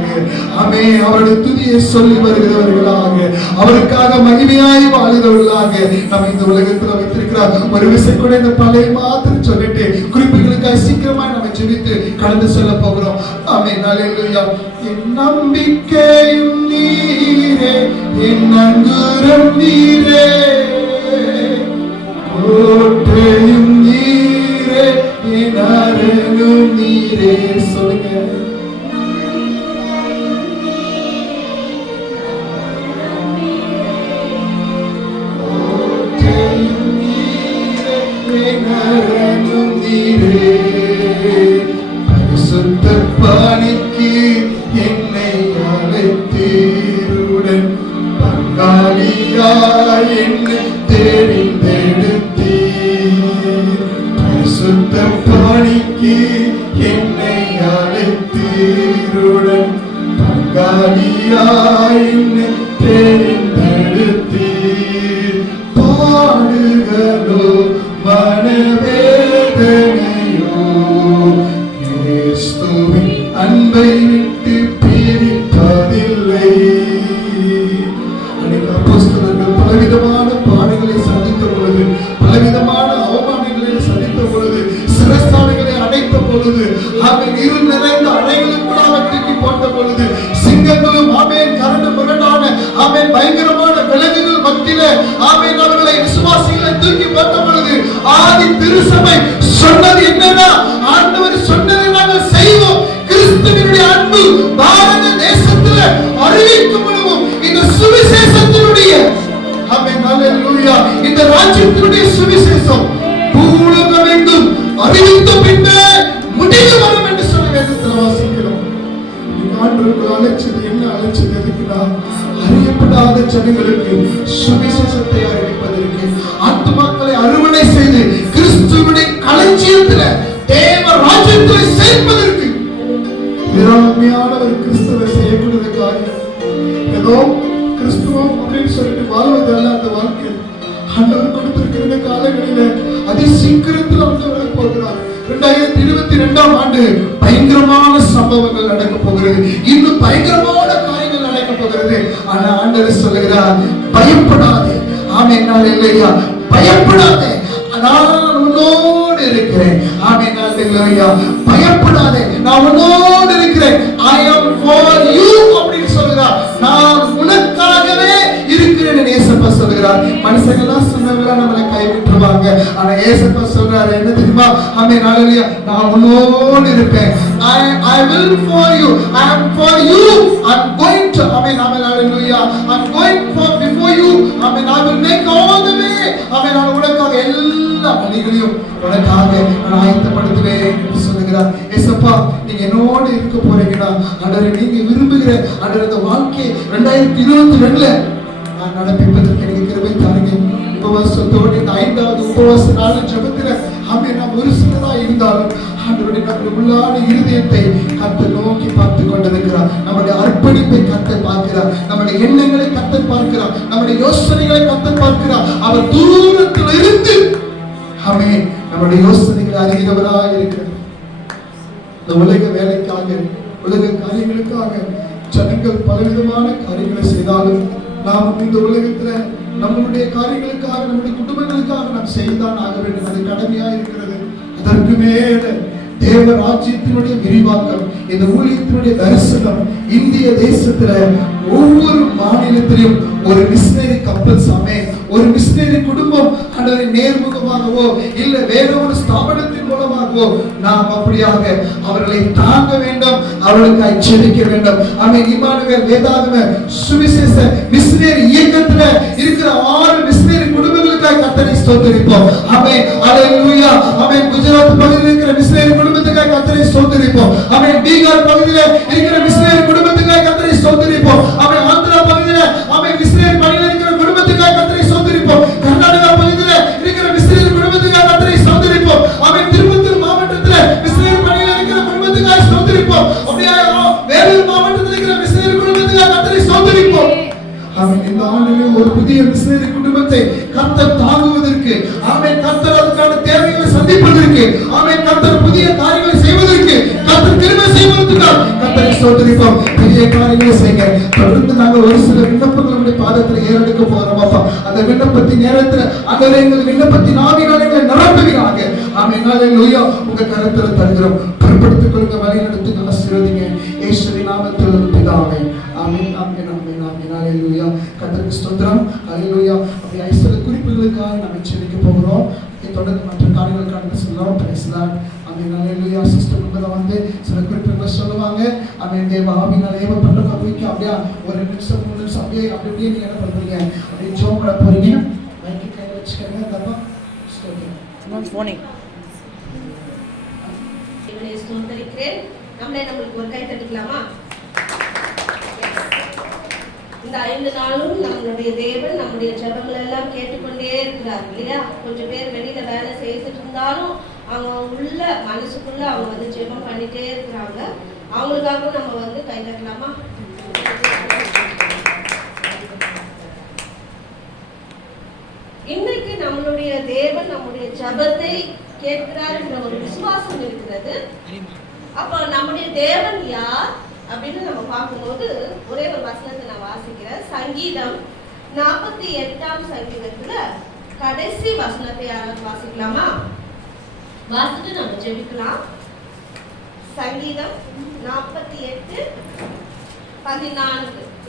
ஆமே அவருடைய துதியை சொல்லி வருகிறவர்களாக, அவருக்காக மகிமையாய் வாழ்கிறவர்களாக நம்ம இந்த உலகத்தில் வைத்திருக்கிறார். ஒரு விஷயம் கூட இந்த பழைய மாத்திரம் சொல்லிட்டு குறிப்புகளுக்காக சீக்கிரமா நம்ம ஜெபித்து கடந்து செல்ல போகிறோம். ஆமே. ஹல்லேலூயா. என் நம்பிக்கையும் நீரே, என் அங்குரம் நீரே, கோட்டையும் நீரே, என் அரணும் நீரே. சொல்லுங்க. கோட்டையும் நீரே, என் அரணும் நீரே. பரிசுத்த பணிக்கு என்னை அழைத்தீருடன் பங்காளியாய் என்னை தெரிந்தெடுத்தீர். பரிசுத்த பணிக்கு என்னை அழைத்தீருடன் பங்காளியாய் என்னை தெரிந்தெடுத்தீர். பாடுகளோ மனவேதனையோ கிறிஸ்துவின் அன்பை விட்டு பிரிப்பதில்லை. அநேக அப்போஸ்தலர்கள் பலவிதமான பாடுகளை சந்தித்த பொழுது, பலவிதமான அவமானங்களை சந்தித்த பொழுது, சிறைச்சாலைகளை அடைத்த பொழுது பொழுது, ஆமென், இருள் நிறைந்த அறைகளுக்குள்ளாக தூக்கி போட்ட பொழுது, சிங்கங்களும் ஆமென் கரடு முரடான ஆமென் பயங்கரமான விலங்குகள் மத்தியிலே ஆமென் அவர்களை விசுவாசிகளை தூக்கி போட்ட பொழுது, ஆதி திருசபை சொன்னது என்னன்னா, ஆண்டவர் சொன்னதை நாங்கள் செய்வோம். கிறிஸ்துவினுடைய அன்பு பாரத தேசத்தில் அறிவிக்கப்படுவோம். இந்த சுவிசேஷத்தினுடைய ஆமென் ஹalleluya, இந்த ராஜ்யத்தினுடைய சுவிசேஷம் பூலோகமெங்கும் அறிவித்த பின்பே முடிவு வரும் என்று சொல்லி வேதத்தில் வாசிக்கிறோம். ஆண்டவர் அழைச்சது என்ன? அழைச்சது எதுக்குன்னா, அறியப்படாத ஜனங்களுக்கு சுவிசேஷத்தை அறிவிப்பதற்கு, ஆத்துமாக்களை அறுவடை செய்து கிறிஸ்துவினுடைய களஞ்சியத்தில் தேவ ராஜ்யத்தில் சேர்ப்பதற்கு. நிராமையான ஒரு கிறிஸ்துவை செய்யக்கூடிய காரியம் ஏதோ கிறிஸ்துவம் அப்படின்னு சொல்லிட்டு வாழ்வதல்ல. அந்த வாழ்க்கை ஆண்டவர் கொடுத்திருக்கிற காலங்களில அதி சீக்கிரத்தில் ஆண்டவர் போகிறார். 2022ஆம் ஆண்டு பயங்கரமான சம்பவங்கள் நடக்க போகிறது. இன்னும் பயங்கரமான காரியங்கள் நடக்க போகிறது. ஆனா ஆண்டவர் சொல்லுகிறார், பயப்படாதே. ஆமென் ஹalleluya, பயப்படாதே, நான் உன்னோடு இருக்கிறேன். ஆமென் ஹalleluya, பயப்படாதே, நான் உன்னோடு இருக்கிறேன். I am for you அப்படின்னு சொல்கிறார். நான் உனக்காகவே இருக்கிறேன் என்று இயேசுப்பா சொல்கிறார். மனுஷங்க எல்லாம் சொன்னவங்களா நம்மளை கைவிட்டுருவாங்க. ஆனா இயேசுப்பா சொல்றாரு என்ன தெரியுமா? ஆமென் ஹalleluya, நான் உன்னோடு இருப்பேன். I will for you. I am for you. I'm going to amen hallelujah, I'm going for before you. Amen, I will make all the way. ஆமென், நான் உனக்காக எல்லா வழிகளையும் உனக்காக நான் ஆயத்தப்படுத்துவேன் என்று சொல்லுகிறார். இயேசுப்பா, நீங்க என்னோடு இருக்க போறீங்கன்னா ஆண்டவரே, நீங்க விரும்புகிற ஆண்டவரே இந்த வாழ்க்கை 2022ல நான் நடப்பிப்பதற்கு எனக்கு கிருபை தாருங்க. உபவாசத்தோடு இந்த 5வது உபவாச நாள் ஜெபத்துல ஆமென், நாம் ஒரு சிலரா இருந்தாலும் ஆண்டவரே நம்முடைய உள்ளான இருதயத்தை கர்த்தர் நோக்கி பார்த்து கொண்டிருக்கிறார். நம்முடைய அர்ப்பணிப்பை கர்த்தர் பார்க்கிறார். நம்முடைய எண்ணங்களை கர்த்தர் பார்க்கிறார். நம்முடைய யோசனைகளை கர்த்தர் பார்க்கிறார். அவர் தூரத்தில் இருந்து ஆமென் நம்முடைய யோசனைகளை அறிகிறவராக இருக்கிறார். இந்த உலக வேலைக்காக, உலக காரியங்களுக்காக ஜனங்கள் பலவிதமான காரியங்களை செய்தாலும் நாம் இந்த உலகத்துல நம்மளுடைய காரியங்களுக்காக, நம்முடைய குடும்பங்களுக்காக நாம் செய்தான் ஆக வேண்டும். அது கடமையா இருக்கிறது. அதற்கு மேல தேவ ராஜ்யத்தினுடைய விரிவாக்கம், இந்த ஊழியத்தினுடைய தரிசனம் இந்திய தேசத்துல ஒவ்வொரு மாநிலத்திலும் ஒரு மிஷனரி கப்பல் சாமே, ஒரு மிஷனரி குடும்பம் அல்லது நேர்முகமாகவோ இல்ல வேற ஒரு ஸ்தாபனத்தின் மூலமாகவோ நாம் அப்படியாக அவர்களை தாங்க வேண்டும், அவர்களுக்காக ஜெபிக்க வேண்டும். ஆமென். இம்மானுவேல் வேதாகம சுவிசேஷ மிஷனரி இயக்கத்துல இருக்கிற 6 மிஷனரி குடும்பங்களுக்காக கர்த்தரை ஸ்தோத்திரிப்போம். ஆமென் ஹalleluya. ஆமென். குஜராத் பகுதியில் இருக்கிற மிஷனரி குடும்பத்துக்காக கர்த்தரை ஸ்தோத்திரிப்போம். ஆமென். பீகார் பகுதியில் இருக்கிற மிஷனரி குடும்பத்துக்காக கர்த்தரை ஸ்தோத்திரிப்போம். ஆமென். ஆந்திரா பகுதியில் ஆமென் மிஷனரி பணியில் இருக்கிற குடும்பத்துக்காக கர்த்தரை ஸ்தோத்திரிப்போம். கர்நாடகா பகுதியில் இருக்கிற மிஷனரி குடும்பத்துக்காக கர்த்தரை ஸ்தோத்திரிப்போம். ஆமென். திருப்பத்தூர் மாவட்டத்தில் மிஷனரி பணியில் இருக்கிற குடும்பத்துக்காக ஸ்தோத்திரிப்போம். அப்படியே வேலூர் மாவட்டத்தில் இருக்கிற மிஷனரி குடும்பத்துக்காக கர்த்தரை ஸ்தோத்திரிப்போம். ஆமென். இந்த ஆண்டிலே ஒரு புதிய மிஷனரி குடும்பத்தை கர்த்தர் தாங்குவதற்கு, ஆமென், கர்த்தர் அதுக்கான தேவைகளை சந்திப்பதற்கு, ஆமென், கர்த்தர் புதிய காரியங்களை செய்வதற்கு, கர்த்தர் திரும்ப செய்வதற்காக கர்த்தரை ஸ்தோத்திரிப்போம். பெரிய காரியங்களை செய்யுங்க. தொடர்ந்து நாங்கள் ஒரு சில விண்ணப்பங்களுடைய பாதத்தில் ஏறெடுக்க போகிறோம். அப்பா, அந்த விண்ணப்பத்தின் நேரத்தில் அந்த எங்கள் விண்ணப்பத்தின் ஆவிகளை நிரப்புவீராக. ஆமென் ஹalleluya. உங்க கரத்தில் தருகிறோம். பொறுப்படுத்திக் கொள்ளுங்க, வழி நடத்துங்க, ஆசீர்வதிங்க. இயேசுவின் நாமத்தில் பிதாவே. ஆமென் ஆமென் ஆமென் ஆமென் ஹalleluya. கர்த்தருக்கு ஸ்தோத்திரம். ஹalleluya. அப்படியே சில குறிப்புகளுக்காக நாம் செபிக்க போகிறோம். தொடர்ந்து மற்ற காரியங்களுக்காக சொல்லலாம். Praise Lord. Amen hallelujah. Sister வந்து சில குறிப்புகளை சொல்லுவாங்க. ஆமென். தேவ ஆவியானவர் ஏவப்பட்ட கவிக்கு அப்படியே ஒரு நிமிஷம் 3 நிமிஷம் அப்படியே நீங்க என்ன பண்றீங்க? அப்படியே ஜெபம் பண்ண போறீங்க. மைக்கை கையில வச்சுக்கங்க. தப்பா ஸ்தோத்திரம். Someone's phoning. இவனை ஸ்தோத்திரிக்கிறேன். நம்மளுக்கு ஒரு கை தட்டிக்கலாமா? இந்த 5 நாளும் நம்மளுடைய தேவன் நம்முடைய ஜெபங்கள் எல்லாம் கேட்டுக்கொண்டே இருக்கிறார் இல்லையா? கொஞ்சம் பேர் வெளியில வேலை செய்துட்டு இருந்தாலும் அவங்க உள்ள மனசுக்குள்ள அவங்க வந்து ஜெபம் பண்ணிட்டே இருக்கிறாங்க. அவங்களுக்காக நம்ம வந்து கை தட்டலாமா? இன்னைக்கு நம்மளுடைய தேவன் நம்முடைய ஜெபத்தை கேட்கிறார் என்ற ஒரு விசுவாசம் இருக்கிறது. அப்ப நம்முடைய தேவன் யார் அப்படின்னு நம்ம பார்க்கும்போது ஒரே ஒரு வசனத்தை நான் வாசிக்கிறேன். சங்கீதம் 48ஆம் சங்கீதத்துல கடைசி வசனத்தை யாராவது வாசிக்கலாமா? வாசிட்டு நம்ம ஜெபிக்கலாம். சங்கீதம் 48:14.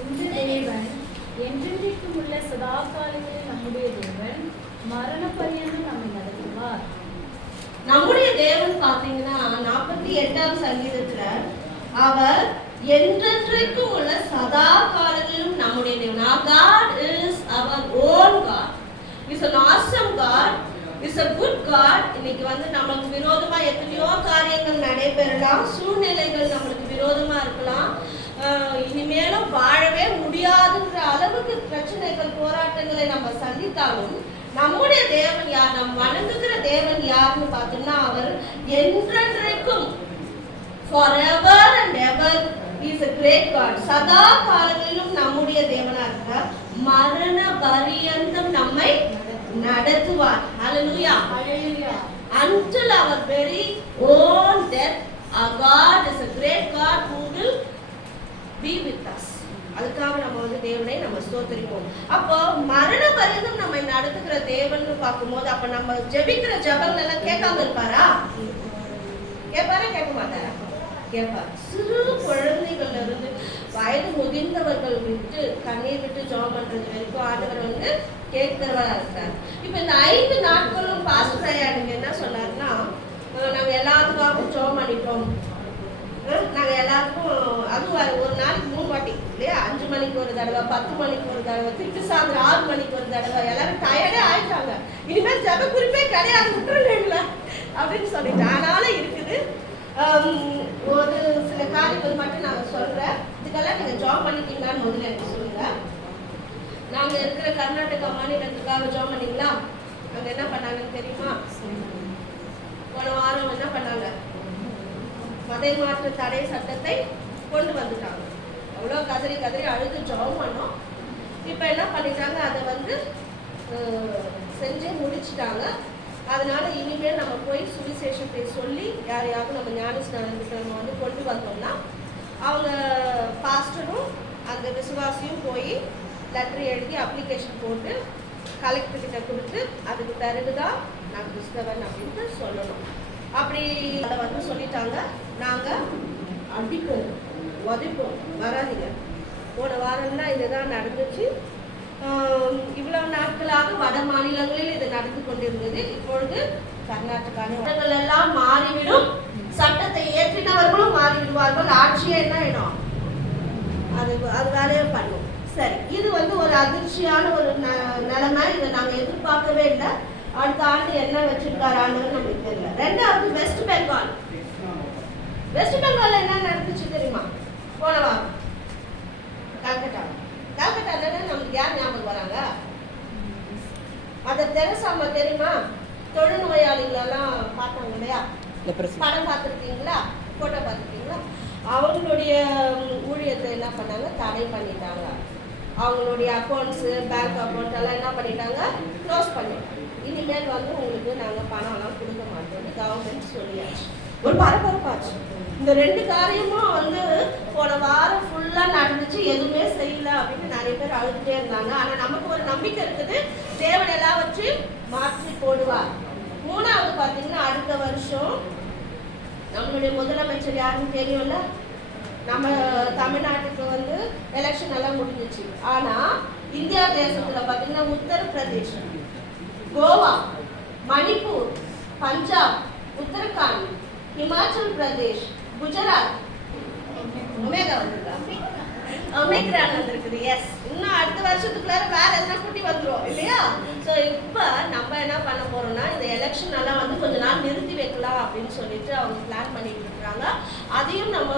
இந்த தேவன் என்றென்றைக்கும் உள்ள சதா காலங்களில் நம்முடைய தேவன் மரண பரியந்தம் நம்மை நடத்துவார். நம்முடைய தேவன் பாத்தீங்கன்னா 48ஆம் சங்கீதத்துல அவர் என்றென்றைக்கும் உள்ள சதா காலங்களிலும் நம்முடைய தேவன். Our God is our own God. He's an awesome God. He's a good God. இன்னைக்கு நமக்கு விரோதமா எத்தனையோ காரியங்கள் நடைபெறலாம், சூழ்நிலைகள் நம்மளுக்கு விரோதமா இருக்கலாம், இனிமேலும் வாழவே முடியாதுன்ற அளவுக்கு பிரச்சனைகள் போராட்டங்களை நம்ம சந்தித்தாலும் நம்முடைய தேவன் யார், நம்ம வணங்குகிற தேவன் யாருன்னு பார்த்தோம்னா அவர் என்றென்றைக்கும் forever and ever he is a great God. சதா காலங்களிலும் நம்முடைய தேவனா இருக்கிறார். மரண பரியந்தம் நம்மை நடத்துவார். Hallelujah. Hallelujah. Until our very own death, our God is a great God who will be with us. அதுக்காக நம்ம தேவனை நம்ம ஸ்தோத்திரிப்போம். அப்போ மரண பரியந்தம் நம்மை நடத்துகிற தேவன் பார்க்கும்போது அப்ப நம்ம ஜெபிக்கிற ஜெபங்கள் எல்லாம் கேட்காம இருப்பாரா? கேட்பாரா? கேட்க மாட்டாரா? கேட்பார். சிறு குழந்தைகள்ல இருந்து வயது முதிர்ந்தவர்கள் விட்டு கண்ணீர் விட்டு ஜெபம் பண்றது வரைக்கும் ஆண்டவர் கேட்கிறவரா இருக்கிறார். இப்ப இந்த 5 நாட்களும் பாஸ்டர் ஐயா என்ன சொன்னாருன்னா, நாங்க எல்லாத்துக்காகவும் ஜெபம் பண்ணிட்டோம். நாங்க எல்லாருக்கும் அதுவும் ஒரு நாளைக்கு 3 வாட்டி இல்லையா, 5 மணிக்கு ஒரு தடவை, 10 மணிக்கு ஒரு தடவை, திருப்பி சாயந்தரம் 6 மணிக்கு ஒரு தடவை, எல்லாரும் டயர்டே ஆயிட்டாங்க. இனிமேல் ஜெப குறிப்பே கிடையாது, விட்டுருல அப்படின்னு சொல்லிட்டு. ஆனாலும் இருக்குது ஒரு சில காரியங்கள் மட்டும் நாங்க சொல்றேன். இதுக்கெல்லாம் நீங்க ஜாப் பண்ணிட்டீங்களான்னு முதல்ல எனக்கு சொல்லுங்க. நாங்க இருக்கிற கர்நாடகா மாநிலத்துக்காக ஜாப் பண்ணீங்களா? அங்க என்ன பண்ணாங்கன்னு தெரியுமா? போன வாரம் என்ன பண்ணாங்க? மத மாற்ற தடை சட்டத்தை கொண்டு வந்துட்டாங்க. அவ்வளோ கதறி கதறி அழுது ஜெபம் பண்ணோம். இப்போ என்ன பண்ணிட்டாங்க, அதை செஞ்சு முடிச்சுட்டாங்க. அதனால இனிமேல் நம்ம போய் சுவிசேஷத்தை சொல்லி யாரையாவது நம்ம ஞானஸ்நானத்துக்கு நம்ம கொண்டு வந்தோம்னா அவங்க பாஸ்டரும் அந்த விசுவாசியும் போய் லெட்டர் எழுதி அப்ளிகேஷன் போட்டு கலெக்டர்கிட்ட கொடுத்து அதுக்கு பிறகுதான் நான் கிறிஸ்தவன் அப்படின்ட்டு சொல்லணும். அப்படி அதை சொல்லிட்டாங்க. நாங்கள் அடிப்போம், உதைப்போம், வராதிங்க. போன வாரம்லாம் இதுதான் நடந்துச்சு. இவ்வளவு நாட்களாக வட மாநிலங்களில் இது நடந்து கொண்டிருந்தது. இப்பொழுது கர்நாடகாவில் எல்லாம் மாறிவிடும். சட்டத்தை ஏற்றினவர்களும் மாறிவிடுவார்கள். ஆட்சியே என்ன ஆயிடும், அது வேலையை பண்ணும். சரி, இது ஒரு அதிர்ச்சியான ஒரு நிலைமை. இதை நாங்கள் எதிர்பார்க்கவே இல்லை. அடுத்த ஆண்டு என்ன வச்சிருக்காரு ஆண்டவர் நமக்கு தெரியல. 2வது வெஸ்ட் பெங்கால். வெஸ்ட் பெங்கால்ல என்ன நடந்துச்சு தெரியுமா? போன வாரம் கல்கட்டா நமக்கு யார் ஞாபகம் வராங்க? மதர் தெரசா தெரியுமா? தொழுநோயாளிகளெல்லாம் பார்த்தாங்க இல்லையா? படம் பார்த்துருக்கீங்களா? போட்டோ பார்த்துருக்கீங்களா? அவங்களுடைய ஊழியத்தை என்ன பண்ணாங்க, தடை பண்ணிட்டாங்க. அவங்களுடைய அக்கௌண்ட்ஸு, பேங்க் அக்கௌண்ட் எல்லாம் என்ன பண்ணிட்டாங்க, க்ளோஸ் பண்ணிட்டாங்க. இனிமேல் உங்களுக்கு நாங்கள் பணம்லாம் கொடுக்க மாட்டோம்னு கவர்மெண்ட் சொல்லியாச்சு. ஒரு பரபரப்பாச்சு. இந்த 2 காரியமும் போன வாரம் ஃபுல்லாக நடந்துச்சு. எதுவுமே செய்யல அப்படின்னு நிறைய பேர் அழுதுட்டே இருந்தாங்க. ஆனால் நமக்கு ஒரு நம்பிக்கை இருக்குது, தேவன் எல்லாவற்றையும் மாற்றி போடுவார். 3வது பார்த்தீங்கன்னா அடுத்த வருஷம் நம்மளுடைய முதலமைச்சர் யாருன்னு தெரியும்ல. நம்ம தமிழ்நாட்டுக்கு எலெக்ஷன் எல்லாம் முடிஞ்சிச்சு. ஆனால் இந்தியா தேசத்தில் பார்த்தீங்கன்னா உத்தரப்பிரதேஷ், கோவா, மணிப்பூர், பஞ்சாப், உத்தரகாண்ட், ஹிமாச்சல் பிரதேஷ், குஜராத், ஒமேக்ரான் வந்திருக்குது. எஸ், இன்னும் அடுத்த வருஷத்துக்குள்ளார வேற எதனா குட்டி வந்துடும் இல்லையா? ஸோ இப்போ நம்ம என்ன பண்ண போறோம்னா, இந்த எலெக்ஷன் எல்லாம் கொஞ்ச நாள் நிறுத்தி வைக்கலாம் அப்படின்னு சொல்லிட்டு அவங்க பிளான் பண்ணிட்டு இருக்காங்க. அதையும் நம்ம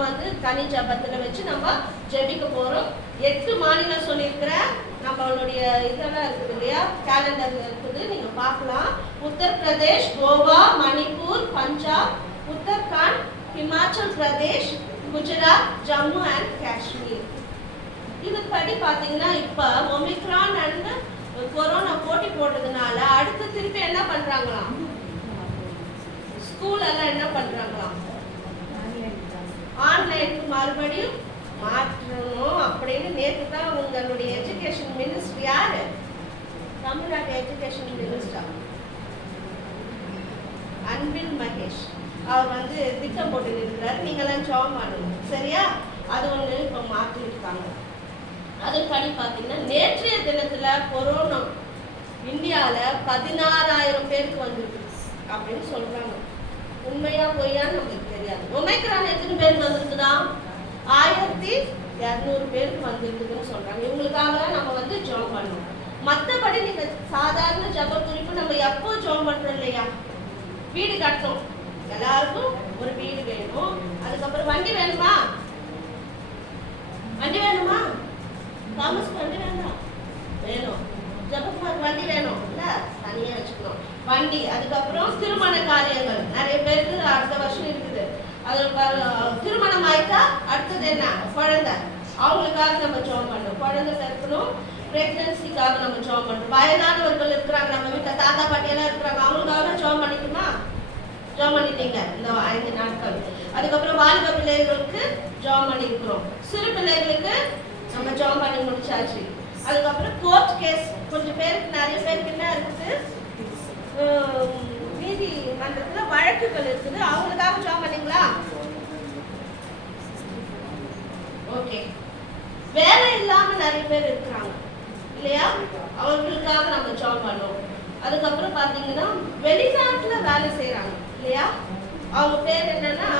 தனி ஜபத்தில் வச்சு நம்ம ஜெபிக்க போறோம். 8 மாநிலம் சொல்லியிருக்கிறேன். நம்மளுடைய இதெல்லாம் இருக்குது இல்லையா, கேலண்டர் இருக்குது, நீங்க பார்க்கலாம். உத்தரப்பிரதேஷ், கோவா, மணிப்பூர், பஞ்சாப், உத்தரகாண்ட், ஹிமாச்சல் பிரதேஷ், குஜராத், ஜம்மு அண்ட் காஷ்மீர். இதுபடி பார்த்தீங்கன்னா இப்போ ஒமிக்ரான் அண்ட் கொரோனா போட்டி போட்டதுனால அடுத்து திருப்பி என்ன பண்றாங்களாம், ஸ்கூல் எல்லாம் என்ன பண்றாங்களாம், ஆன்லைனுக்கு மறுபடியும் மாற்றணும் அப்படின்னு நேற்று தான் உங்களுடைய எஜுகேஷன் மினிஸ்டர் யாரு, தமிழ்நாடு எஜுகேஷன் மினிஸ்டர் அன்பில் மகேஷ் அவர் வந்து திட்டம் போட்டு இருக்கிறாரு. நீங்களாம் ஜெபம் பண்ணணும், சரியா? அது ஒன்று இப்போ மாற்றிருக்காங்க. அதன்படி பார்த்தீங்கன்னா நேற்றைய தினத்துல கொரோனா இந்தியாவில் 16,000 பேருக்கு வந்திருக்கு அப்படின்னு சொல்றாங்க. உண்மையா பொய்யான்னு நம்மளுக்கு தெரியாது. ஒமைக்ரான் எத்தனை பேருக்கு வந்திருக்குதா? 1200 பேருக்கு வந்திருக்குதுன்னு சொல்றாங்க. இவங்களுக்காக நம்ம வந்து ஜெபம் பண்ணணும். மற்றபடி நீங்க சாதாரண ஜெப குறிப்பு நம்ம எப்போ ஜெபம் பண்றோம் இல்லையா? வீடு கட்டணும், எல்லாருக்கும் ஒரு வீடு வேணும். அதுக்கப்புறம் வண்டி வேணுமா? வண்டி வேணுமா? தாமஸ் வண்டி வேண்டாம், வேணும். ஜெபக்குமார் வண்டி வேணும் இல்ல, தனியா வச்சுக்கணும் வண்டி. அதுக்கப்புறம் திருமண காரியங்கள் நிறைய பேருக்கு அடுத்த வருஷம் இருக்குது. அது திருமணம் ஆயிட்டா அடுத்தது என்ன? குழந்தை. அவங்களுக்காக நம்ம ஜெபம் பண்ணணும். குழந்தை பிறக்கணும், பிரெக்னன்சிக்காக நம்ம ஜெபம் பண்ணணும். வயதானவர்கள் இருக்கிறாங்க நம்ம வீட்டில், தாத்தா பாட்டியெல்லாம் இருக்கிறாங்க, அவங்களுக்காக ஜெபம் பண்ணிக்கணுமா? ஜெபம் பண்ணிட்டீங்க இந்த 5 நாட்கள். அதுக்கப்புறம் வாலிப பிள்ளைகளுக்கு ஜெபம் பண்ணிருக்கிறோம். சிறு பிள்ளைகளுக்கு நம்ம ஜெபம் பண்ணி முடிச்சாச்சு. அதுக்கப்புறம் கோர்ட் கேஸ் கொஞ்சம் பேருக்கு, நிறைய பேருக்கு என்ன இருக்குது, நீதிமன்றத்துல வழக்குகள் இருக்குது, அவங்களுக்காக ஜெபம் பண்ணீங்களா? ஓகே. வேலை இல்லாம நிறைய பேர் இருக்கிறாங்க இல்லையா? அவங்களுக்காக நம்ம ஜெபம் பண்ணோம். அதுக்கப்புறம் பாத்தீங்கன்னா வெளிநாட்டுல வேலை செய்யறாங்க இல்லையா? அவங்க பேர் என்னன்னா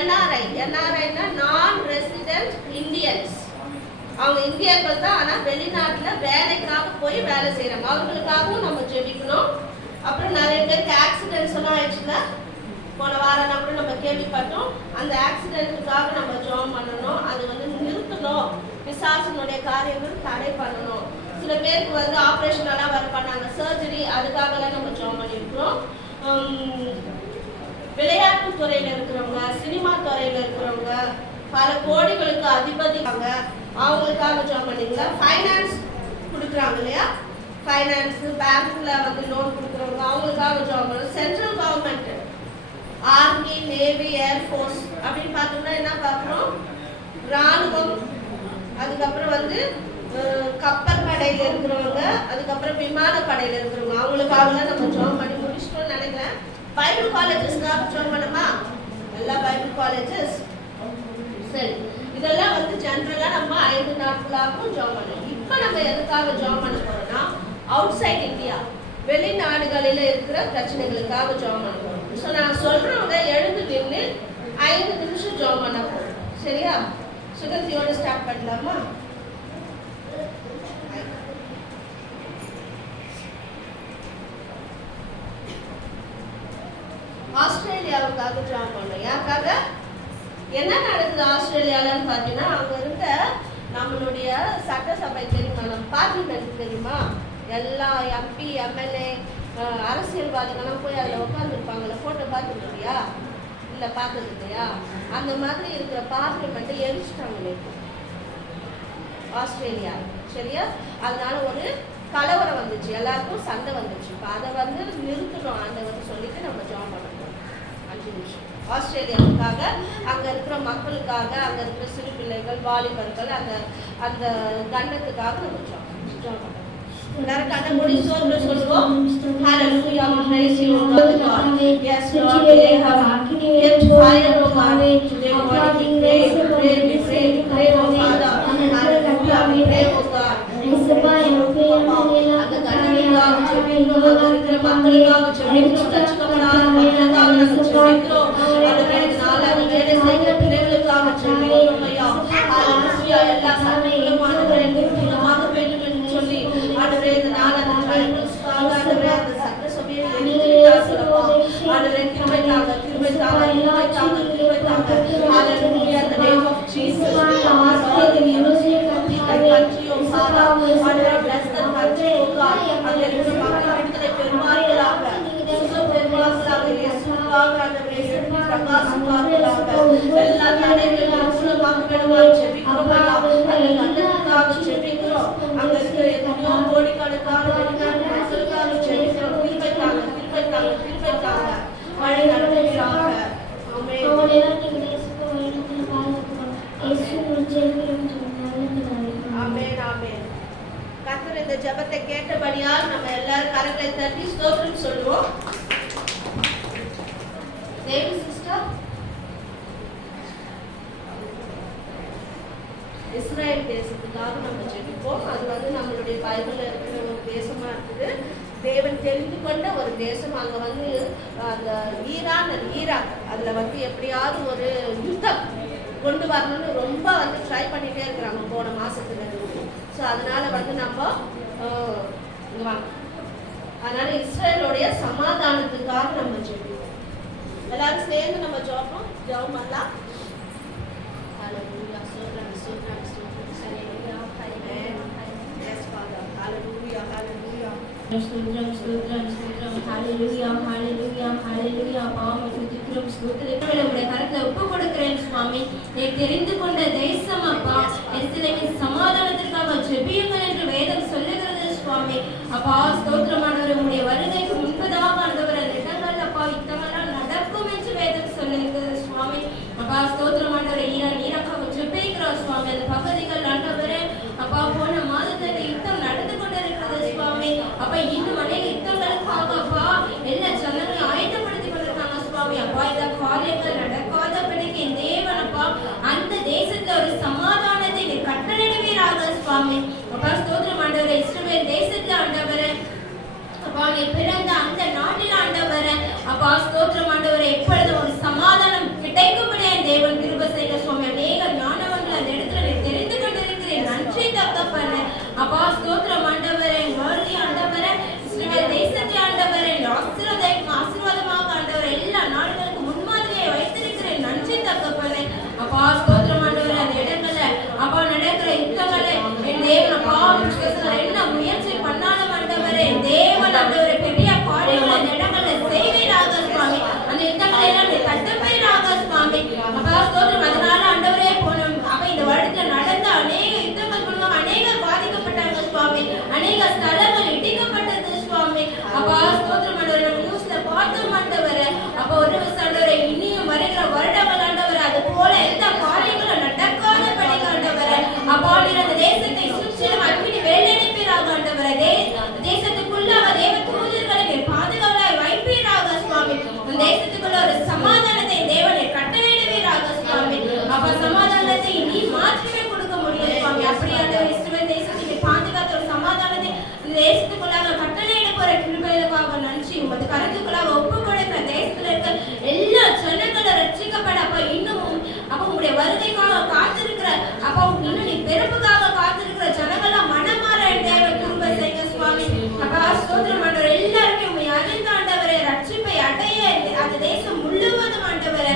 NRI. NRIனா நான் ரெசிடென்ட் இந்தியன்ஸ். அவங்க இந்தியர்கள் தான், ஆனா வெளிநாட்டுல வேலைக்காக போய் வேலை செய்யறாங்க. அவங்களுக்காகவும் நம்ம ஜெபிக்கணும். அப்புறம் நிறைய பேருக்கு ஆக்சிடென்ட்ஸ் எல்லாம் ஆயிடுச்சுல, போன வாரம் கூட நம்ம கேள்விப்பட்டோம். அந்த ஆக்சிடென்ட்டுக்காக நம்ம ஜெபம் பண்ணணும். அது வந்து நிறுத்தணும், பிசாசினுடைய காரியங்கள் தடை பண்ணணும். சில பேருக்கு வந்து ஆப்ரேஷன் எல்லாம் வர பண்ணாங்க, சர்ஜரி, அதுக்காகலாம் நம்ம ஜெபம் பண்ணியிருக்கிறோம். விளையாட்டு துறையில இருக்கிறவங்க, சினிமா துறையில இருக்கிறவங்க, பல கோடிகளுக்கு அதிபதிக்காங்க, அவங்களுக்காக ஜெபம் பண்ணீங்களா? ஃபைனான்ஸ் கொடுக்குறாங்க இல்லையா? ஃபைனான்ஸ் பேங்க்ல வந்து லோன் கொடுக்குறவங்க, அவங்களுக்காக ஜெபம் பண்ணணும். Central government, army, navy, air force அப்படின்னு பார்த்தோம்னா என்ன பார்க்குறோம்? ராணுவம், அதுக்கப்புறம் வந்து கப்பல் படையில இருக்கிறவங்க, அதுக்கப்புறம் விமான படையில இருக்கிறவங்க, அவங்களுக்காக நம்ம ஜெபம் பண்ணி முடிச்சிட்டோம்னு நினைக்கிறேன். பைபிள் காலேஜஸ்க்காக ஜெபம் பண்ணுமா? எல்லா பைபிள் காலேஜஸ் சரி. இதெல்லாம் வந்து ஜெனரலா நம்ம 5 நாட்களாகவும் ஜெபம் பண்ணணும். இப்போ நம்ம எதுக்காக ஜெபம் பண்ண போறோம்னா, அவுட் சைட் இந்தியா, வெளிநாடுகளில் இருக்கிற பிரச்சனைகளுக்காக ஜெபம் பண்ண போறோம். ஸோ நான் சொல்றவங்க எழுந்து நின்று 5 நிமிஷம் ஜெபம் பண்ண போறோம், சரியா? சுகந்தியோட ஸ்டார்ட் பண்ணலாமா? ஆஸ்திரேலியாவுக்காக ஜெபம் பண்ணோம். யாருக்காக? என்ன நடக்குது ஆஸ்திரேலியாலன்னு பார்த்தீங்கன்னா, அங்கே இருந்த நம்மளுடைய சட்டசபை தெரியுமா, நம்ம பார்லிமெண்ட் தெரியுமா, எல்லா MP, MLA, அரசியல்வாதிகள்லாம் போய் அதில் உட்காந்துருப்பாங்கல்ல, ஃபோட்டோ பார்த்துருக்கியா? இல்லை, பார்த்தது இல்லையா? அந்த மாதிரி இருக்கிற பார்லிமெண்ட்டை எரிச்சிட்டாங்க ஆஸ்திரேலியா, சரியா? அதனால ஒரு கலவரம் வந்துச்சு, எல்லாருக்கும் சண்டை வந்துச்சு. இப்போ அதை வந்து நிறுத்தணும் ஆண்டவர் சொல்லிட்டு நம்ம ஜெபம் பண்ண போறோம் 5 நிமிஷம். ஆஸ்திரேலியாவுக்காக, அங்க இருக்கிற மக்களுக்காக, அங்க இருக்கிற சிறு பிள்ளைகள், வாலிபர்கள், அந்த அந்த கண்டத்துக்காக நம்ம ஜெபம் பண்ணோம். எல்லாரும் கண்ணை மூடி ஸ்தோத்திரம் சொல்லுவோம். Hallelujah, we praise you, O God. Yes, Lord, we have kept fire, O God. Today, Lord, we pray, O Father. Hallelujah, we pray, O God. அந்த கண்டத்துக்காக ஜெபிக்கிறோம், அங்க இருக்கிற மக்களுக்காக ஜெபிக்கிறோம், ரட்சிக்கப்படாத மக்களுக்காக நாங்கள் ஜெபிக்கிறோம். அந்த வேலைனால அந்த வேலை செய்கிற பிள்ளைகளுக்காக ஜெபிக்கிறோம் ஐயா. ஹalleluya. எல்லா சட்டங்களுமானவரை நிர்மூலமாக வேண்டும் என்று சொல்லி ஆண்டவரே, இந்த நாள் அந்த ட்ரைபல்ஸ்க்காக ஆண்டவரே, அந்த சட்டசபையை ஆண்டவரே, கிருபைக்காக ஹalleluya. இந்த name of Jesus, all the music country of Father, ஆண்டவரே, bless the country, O God. அங்கே இருக்கிற மக்கள் விடுதலை பெறுவார்களாக, சுகம் பெறுவார்களாக, இயேசுவுக்காக ஆண்டவரே எழுப்பி பிரகாசிப்பார்களாக. எல்லா தடைகளையும் மூலமாக பெறுவார் ஜெபிக்கிறோம் ஐயா. அந்த கண்டத்துக்காக ஜெபிக்கிறோம். அங்க இருக்கிற எத்தனையோ கோடிக்கணக்கான வெளிநாட்டு மக்களுக்காக ஜெபிக்கிறோம். திருப்பைக்காக மழை நடத்துவீராக. ஆமென், ஆமென். கர்த்தர் இந்த ஜெபத்தை கேட்டபடியால் நம்ம எல்லாரும் கரங்களை தட்டி ஸ்தோத்திரம் சொல்லுவோம். தேவி சிஸ்டர், இஸ்ரேல் தேசத்துக்காக நம்ம ஜெபிப்போம். அது நம்மளுடைய பைபிள்ல இருக்கிற ஒரு தேசமா இருக்குது. தேவன் தெரிந்து கொண்ட ஒரு தேசம். அங்க அந்த ஈராக் அதுல எப்படியாவது ஒரு யுத்தம் கொண்டு வரணும்னு ரொம்ப ட்ரை பண்ணிட்டே இருக்கிறாங்க போன மாசத்துல இருந்து. ஸோ அதனால நம்ம இங்க வாங்க. அதனால இஸ்ரேலுடைய சமாதானத்துக்காக நம்ம ஜெபிப்போம். எல்லாரும் சேர்ந்து நம்ம ஜெபம் பண்ணலாம். Hallelujah. Yes, Father. Hallelujah. Hallelujah. கரத்தை ஒப்பு கொடுக்கிறேன் சுவாமி. நீ தெரிந்து கொண்ட தேசம் அப்பா, எருசலேமின் சமாதானத்திற்காக ஜெபியுங்கள் என்று வேதம் சொல்லுகிறது சுவாமி. அப்பா ஸ்தோத்திரமானவர், உங்களுடைய வருகைக்கு முன்பதாக ஆண்டவர் அந்த இடங்கள் அப்பா இத்தமெல்லாம் நடக்கும் என்று வேதம் சொல்லுகிறது சுவாமி. அப்பா ஸ்தோத்திரமானவரை ஈராக்காக ஜெபிக்கிறோம் சுவாமி. அந்த பகுதிகள் ஆண்டவரே அப்பா போன மாதத்துல யுத்தம் நடந்து கொண்டிருக்கிறது சுவாமி. அப்பா இன்னும் அநேக யுத்தங்களுக்காக அப்பா எல்லா ஜனங்களையும் ஆயத்தப்படுத்தி கொண்டிருக்காங்க சுவாமி. அப்பா இந்த காரியங்கள் நடக்காதபடிக்கு தேவன் அப்பா அந்த தேசத்துல ஒரு சமாதானத்தை கட்டளையிடுவீராக சுவாமி. அப்பா ஸ்தோத்திரம் ஆண்டவரே, இஸ்ரவேல் தேசத்துல ஆண்டவரே அப்பா நீ பிறந்த அந்த நாட்டில் ஆண்டவரே அப்பா ஸ்தோத்திரம் ஆண்டவரே, எப்பொழுது ஒரு சமாதானம் கிடைக்கும்படியா தேவன் கிருபை செய்ய சுவாமி. அநேக ஞானவங்கள் அந்த இடத்துல நீ தெரிந்து கொண்டிருக்கிறேன். நன்றி தகப்பனே. அப்பா ஸ்தோத்திரம் ஆண்டவரே, வாழ்க்கை ஆண்டவரே, இஸ்ரவேல் தேசத்தை ஆண்டவரே ஆசீர்வாதமாக ஆண்டவரே எல்லா நாடுகளுக்கு முன்மாதிரியை வைத்திருக்கிறேன். நன்றி தகப்பனே. அப்பா ஸ்தோத்திரம் ஆண்டவரே, அந்த இடங்கள்ல அப்பா நடக்கிற யுத்தங்களை என் தேவன் அப்பா என்ன முயற்சி பண்ணாலும் ஆண்டவரே தேவன் ஆண்டவரே பெரிய காரியங்களை அந்த இடங்கள்ல செய்வீராக சுவாமி. அந்த யுத்தங்களை எல்லாம் நீ தட்டுப்பீராக சுவாமி. அப்பா ஸ்தோத்திரம். அதனால ஆண்டவரே போனோம் அப்ப இந்த வருடத்துல நடந்த அநேக யுத்தங்கள் மூலமாக அநேகர் பாதிக்கப்பட்டாங்க சுவாமி. அநேக ஸ்தலங்கள் இடிக்கப்பட்டது சுவாமி. அப்பா ஸ்தோத்திரம் ஆண்டவரே, நம்ம நியூஸ்ல பார்த்தோம் ஆண்டவரே. அப்ப ஒரு ஆண்டவரே இனியும் வருகிற வருடங்கள் ஆண்டவரே அது போல எந்த காரியங்களும் நடக்காத படிக்க ஆண்டவரே அப்பா நீர் அந்த தேசத்தை சுற்றிலும் அக்கினி வேலையடிப்பீராக ஆண்டவரே. தேசத்துக்குள்ளாக தேவ தூதர்களை நீர் பாதுகாவலாய் வைப்பீராக சுவாமி. அந்த தேசத்துக்குள்ள ஒரு சமாதானத்தை தேவனை கட்டளையிடுவீராக சுவாமி. அப்ப சமாதானத்தை நீ மாற்றமே கொடுக்க முடியும் சுவாமி. அப்படியான இஸ்ரவேல் தேசத்தை பாதுகாத்த ஒரு சமாதானத்தை இந்த தேசத்துக்குள்ளாக கட்டளையிட போற கிருபைகளுக்காக நன்றி. உமது கருத்துக்குள்ளாக ஒப்பு கொடுக்கிற தேசத்துல இருக்க எல்லா ஜனங்களும் ரட்சிக்கப்பட அப்ப இன்னும் அப்ப உங்களுடைய வருகைக்காக காத்திருக்கிற அப்ப இன்னும் நீ பிறப்புக்காக காத்திருக்கிற ஜனங்கள்லாம் மனமாற தேவ கிருபை செய்ய சுவாமி. அப்பா ஸ்தோத்திரம் ஆண்டவரே, எல்லாருமே உண்மை அறிந்த ஆண்டவரே ரட்சிப்பை அடைய அந்த தேசம் முழுவதும் ஆண்டவரே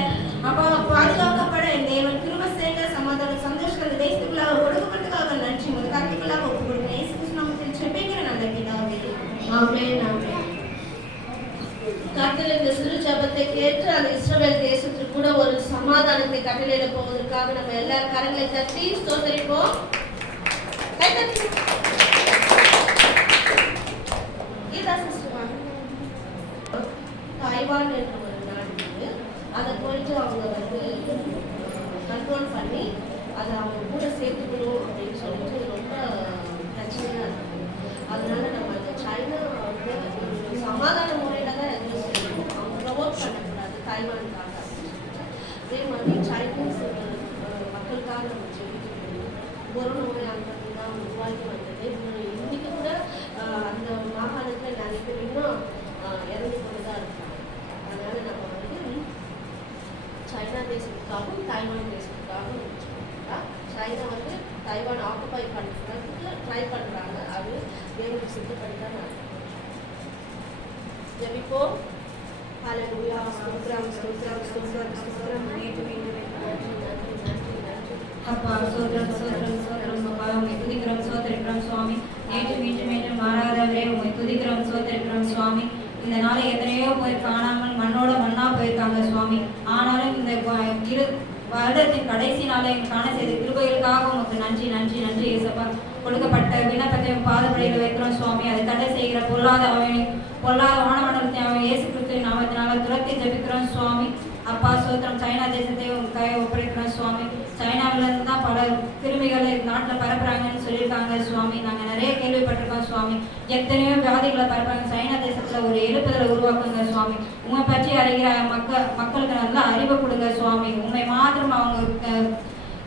அப்பா பாதுகாக்கப்பட தேவன் கிருபை செய்ய சமாதான சந்தோஷம் அந்த தேசத்துக்குள்ளாக கொடுக்கப்பட்டதுக்காக நன்றி. உமது கருத்துக்குள்ளாக ஒப்பு கொடுக்கிறேன். இயேசு கிறிஸ்து நாமத்தில் ஜெபிக்கிறேன் நல்ல பிதாவே. ஆமென். ஆமென். கர்த்தர் இந்த சிறு ஜெபத்தை கேட்டு அந்த இஸ்ரவேல் தேசத்துக்கு கூட ஒரு சமாதானத்தை கட்டளையிட போவதற்காக நம்ம எல்லாரும் கரங்களை தட்டி ஸ்தோத்திரிப்போம். தைவான் என்ற ஒரு நாடு அதை போயிட்டு அவங்க கண்ட்ரோல் பண்ணி அதை அவங்க கூட சேர்த்துக்கணும் அப்படின்னு சொல்லிட்டு ரொம்ப பிரச்சனையா இருக்கு. அதனால நம்ம அந்த சைனா சமாதான முறையில தான் எதுவும் செய்யணும். அவங்க ப்ரொவோக் பண்ணக்கூடாது தைவானுக்காக அப்படின்னு சொல்லிட்டு. அதே மாதிரி சைனீஸ் மக்களுக்காக நம்ம ஜெயிக்கணும். கொரோனா நோயால் பார்த்தீங்கன்னா உருவாகி வந்தது. இன்னைக்கு கூட அந்த மாகாணத்தில் நிறைய பேர் இன்னும் இறந்து கொண்டு தான் இருக்காங்க. அதனால நம்ம சைனா தேசத்துக்காகவும் தைவான் தேசத்துக்காகவும் சைனா தைவான் ஆக்குபை பண்ணுறதுக்கு ட்ரை பண்ணுறாங்க. அது தேவனுக்கு சித்தப்படி தான் நடக்கும். ஜெபிப்போம். ஹல்லேலூயா. ஸ்தோத்திரம் ஸ்தோத்திரம் ஸ்தோத்திரம் ஸ்தோத்திரம். அப்பா சோதரம் சோதரம் சோதரம் அப்பா உம்மை துதிக்கிறோம் சோதரிக்கிறோம் சுவாமி. நேற்று மீண்டும் மீண்டும் மாறாதவரே உம்மை துதிக்கிறோம் சோதரிக்கிறோம் சுவாமி. இந்த நாளை எத்தனையோ போய் காணாமல் மண்ணோட மண்ணா போயிருக்காங்க சுவாமி. ஆனாலும் இந்த வருடத்தின் கடைசி நாளை காண செய்த கிருபைகளுக்காக உமக்கு நன்றி நன்றி நன்றி இயேசப்பா. கொடுக்கப்பட்ட விண்ணப்பத்தையும் பாதப்படையில் வைக்கிறோம் சுவாமி. அதை தடை செய்கிற பொல்லாத ஆணவனத்தை அவன் இயேசு கிறிஸ்துவின் நாமத்தினால துரத்தி ஜெபிக்கிறோம் சுவாமி. அப்பா சோத்திரம். சைனா தேசத்தை கை ஒப்படைக்கிறோம் சுவாமி. சைனாவில் வெளிநாடுல இருந்து தான் பல கிருமிகளை நாட்டில் பரப்புறாங்கன்னு சொல்லியிருக்காங்க சுவாமி. நாங்கள் நிறைய கேள்விப்பட்டிருக்கோம் சுவாமி. எத்தனையோ வியாதிகளை பரப்புறாங்க. சைனா தேசத்தில் ஒரு எழுப்புதலை உருவாக்குங்க சுவாமி. உண்மை பற்றி அறிகிற மக்களுக்கு நல்லா அறிவு கொடுங்க சுவாமி. உண்மை மாத்திரம் அவங்க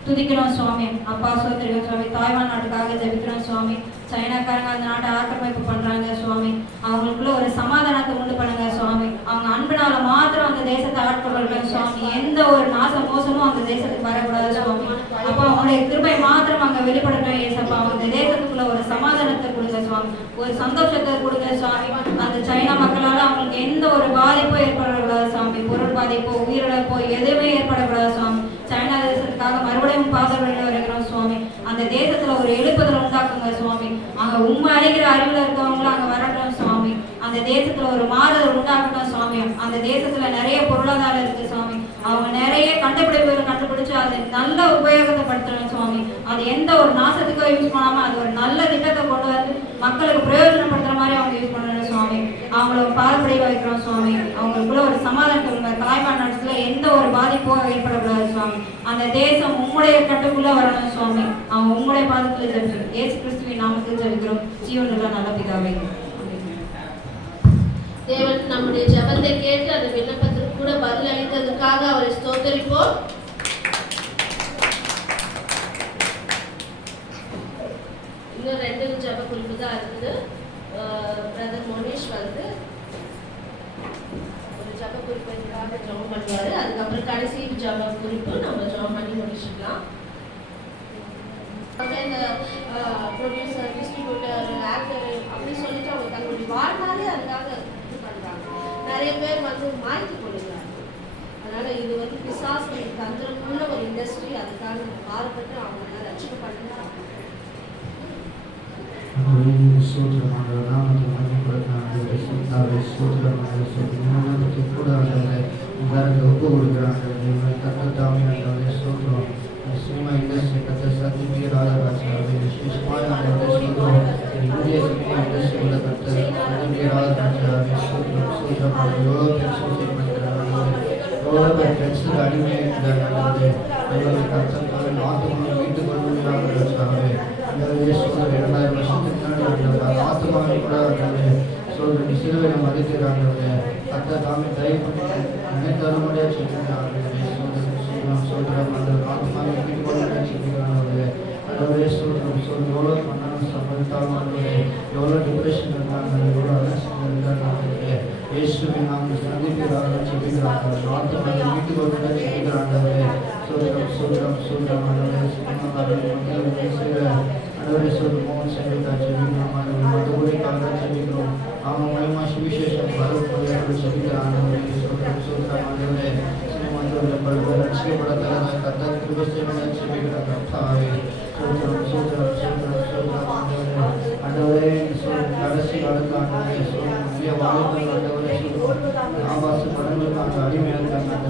துதிக்கிறோம் சுவாமி. அப்பா சோத்திரிக்கிறோம் சுவாமி. தாய்வான் நாட்டுக்காக ஜெபிக்கிறோம் சுவாமி. சைனாக்காரங்க அந்த நாட்டை ஆக்கிரமிப்பு பண்றாங்க சுவாமி. அவங்களுக்குள்ள ஒரு சமாதானத்தை உண்டு பண்ணுங்க சுவாமி. அவங்க அன்புனால மாத்திரம் அந்த தேசத்தை ஆட்கொள்றாங்க சுவாமி. எந்த ஒரு நாச மோசமும் அந்த தேசத்துக்கு வரக்கூடாது சுவாமி. அப்பா அவங்களுடைய கிருபை மாத்திரம் அங்க வெளிப்படட்டும் ஏசப்பா. அந்த தேசத்துக்குள்ள ஒரு சமாதானத்தை கொடுங்க சுவாமி. ஒரு சந்தோஷத்தை கொடுங்க சுவாமி. அந்த சைனா மக்களால அவங்களுக்கு எந்த ஒரு பாதிப்பும் ஏற்படக்கூடாது சுவாமி. பொருள் பாதிப்போ உயிரிழப்போ எதுவுமே ஏற்படக்கூடாது சுவாமி. சைனா தேசத்துக்காக மறுபடியும் பாதவிட வருகிறோம் சுவாமி. அந்த தேசத்துல ஒரு எழுப்புதல் உண்டாக்குங்க சுவாமி. அங்க உண்மை அடைகிற அறிவுல இருக்கவங்களும் அங்க வரட்டும் சுவாமி. அந்த தேசத்துல ஒரு மாறுதல் உண்டாக்கட்டும் சுவாமி. அந்த தேசத்துல நிறைய பொருளாதாரம் இருக்கு சுவாமி. அவங்க நிறைய கண்டுபிடிப்புகளை கண்டுபிடிச்சு அதை நல்ல உபயோகத்தை படுத்தணும் சுவாமி. அது எந்த ஒரு நாசத்துக்கும் யூஸ் பண்ணாம அது ஒரு நல்ல திட்டத்தை கொண்டு வந்து மக்களுக்கு பிரயோஜனப்படுத்துற மாதிரி அவங்க யூஸ் பண்ணணும் சுவாமி. அவங்கள பாதுபடியில் வைக்கிறோம் சுவாமி. அவங்களுக்குள்ள ஒரு சமாதானத்தை உள்ள தாய்வான் நாட்டுல எந்த ஒரு பாதிப்பும் ஏற்படக்கூடாது சுவாமி. அந்த தேசம் உங்களுடைய கட்டுக்குள்ள வரணும் சுவாமி. அவங்க உங்களுடைய பாதத்தில் ஜெபிக்கிறோம். இயேசு கிறிஸ்துவின் நாமத்தில் ஜெபிக்கிறோம். ஜீவனுள்ள நல்ல பிதாவே. தேவன் நம்முடைய ஜெபத்தை கேட்டு அந்த விண்ணப்பத்திற்கு கூட பதில் அளித்ததுக்காக அவரை ஸ்தோத்தரிப்போம். இன்னும் 2 ஜெப குறிப்பு தான் இருக்குது. பிரதர் மோனிஷ் வந்து ஒரு ஜெப குறிப்புக்காக ஜெபம் பண்ணுவாரு. அதுக்கப்புறம் கடைசி ஜெப குறிப்பு நம்ம ஜெபம் பண்ணி முடிச்சுக்கலாம். இந்த ப்ரொடியூசர், டிஸ்ட்ரிபியூட்டர், ஆக்டர் அப்படி சொல்லிட்டு அவங்க தங்களுடைய வாழ்நாளே அதுக்காக இது பண்றாங்க. நிறைய பேர் வந்து மாய்த்து கொள்ளுறாங்க. அதனால இது வந்து பிசாசு தந்திரமுள்ள ஒரு இண்டஸ்ட்ரி. அதுக்காக நம்ம மாறுபட்டு அவங்க ரட்சிக்கப்பட்டு ஒப்பு கொடுக்குறாங்க. சினிமா இண்டஸ்ட்ரி கற்ற சத்திய ராஜராஜாவே விசேஷமாக இந்திய சினிமா இண்டஸ்ட்ரியில் கற்ற சத்திய ராஜராஜாவே சூத்திரம் எவ்வளோ பேர் சூசைட் பண்ணிக்கிறாங்க, எவ்வளோ பேர் ட்ரெக்ஸுக்கு அடிமையாகிறாங்க. கற்று ஆத்மாவை வீட்டுக் கொள்கிறாங்க ராஜாவே. அந்த 2000 வருஷத்துக்கு முன்னாடி ஆத்மாவை கூட சொல்ற சிலுவை மதிக்கிறாங்க. கற்ற தாமே தயவு பண்ணி நினைத்தாலும் முடியாது சொல்லுறாங்க. சொல்கிறோம் அந்த ஆத்மாவை வீட்டு கொள்ள சொல்லிக்கிறாங்க. அதாவது சொல்கிறோம் எவ்வளோ பண்ணாலும் சம்பளத்தாலும் எவ்வளோ டிப்ரெஷன் இருந்தாங்க, எவ்வளோ அலட்சியம் இருந்தாங்க. இயேசுவை நாங்கள் சந்திக்கிறாங்க சொல்லிக்கிறாங்க. ஆத்மாவை வீட்டு கொள்ள சொல்லிக்கிறாங்க. சொல்கிறோம் மக்கள் பேசுகிற அடவரை சொல் மோகன் செல்விக்கா சொல்லிக்கிறோம். மது உரைக்காக சொல்லிக்கிறோம். அவங்க மூலமா சுவிசேஷம் வரப்போது சொல்லிக்கிறாங்க. சொல்கிறாங்க பல்வேறு ரட்சிக்கப்படத்தக்க கத்த கிருபை செபிக்கிறாங்க. ஆண்டவரே கடைசி காலத்தில் நிறைய வாழ்க்கைகள் ஆண்டவரே ஆபாச படங்களுக்கு அடிமையாக இருக்காங்க.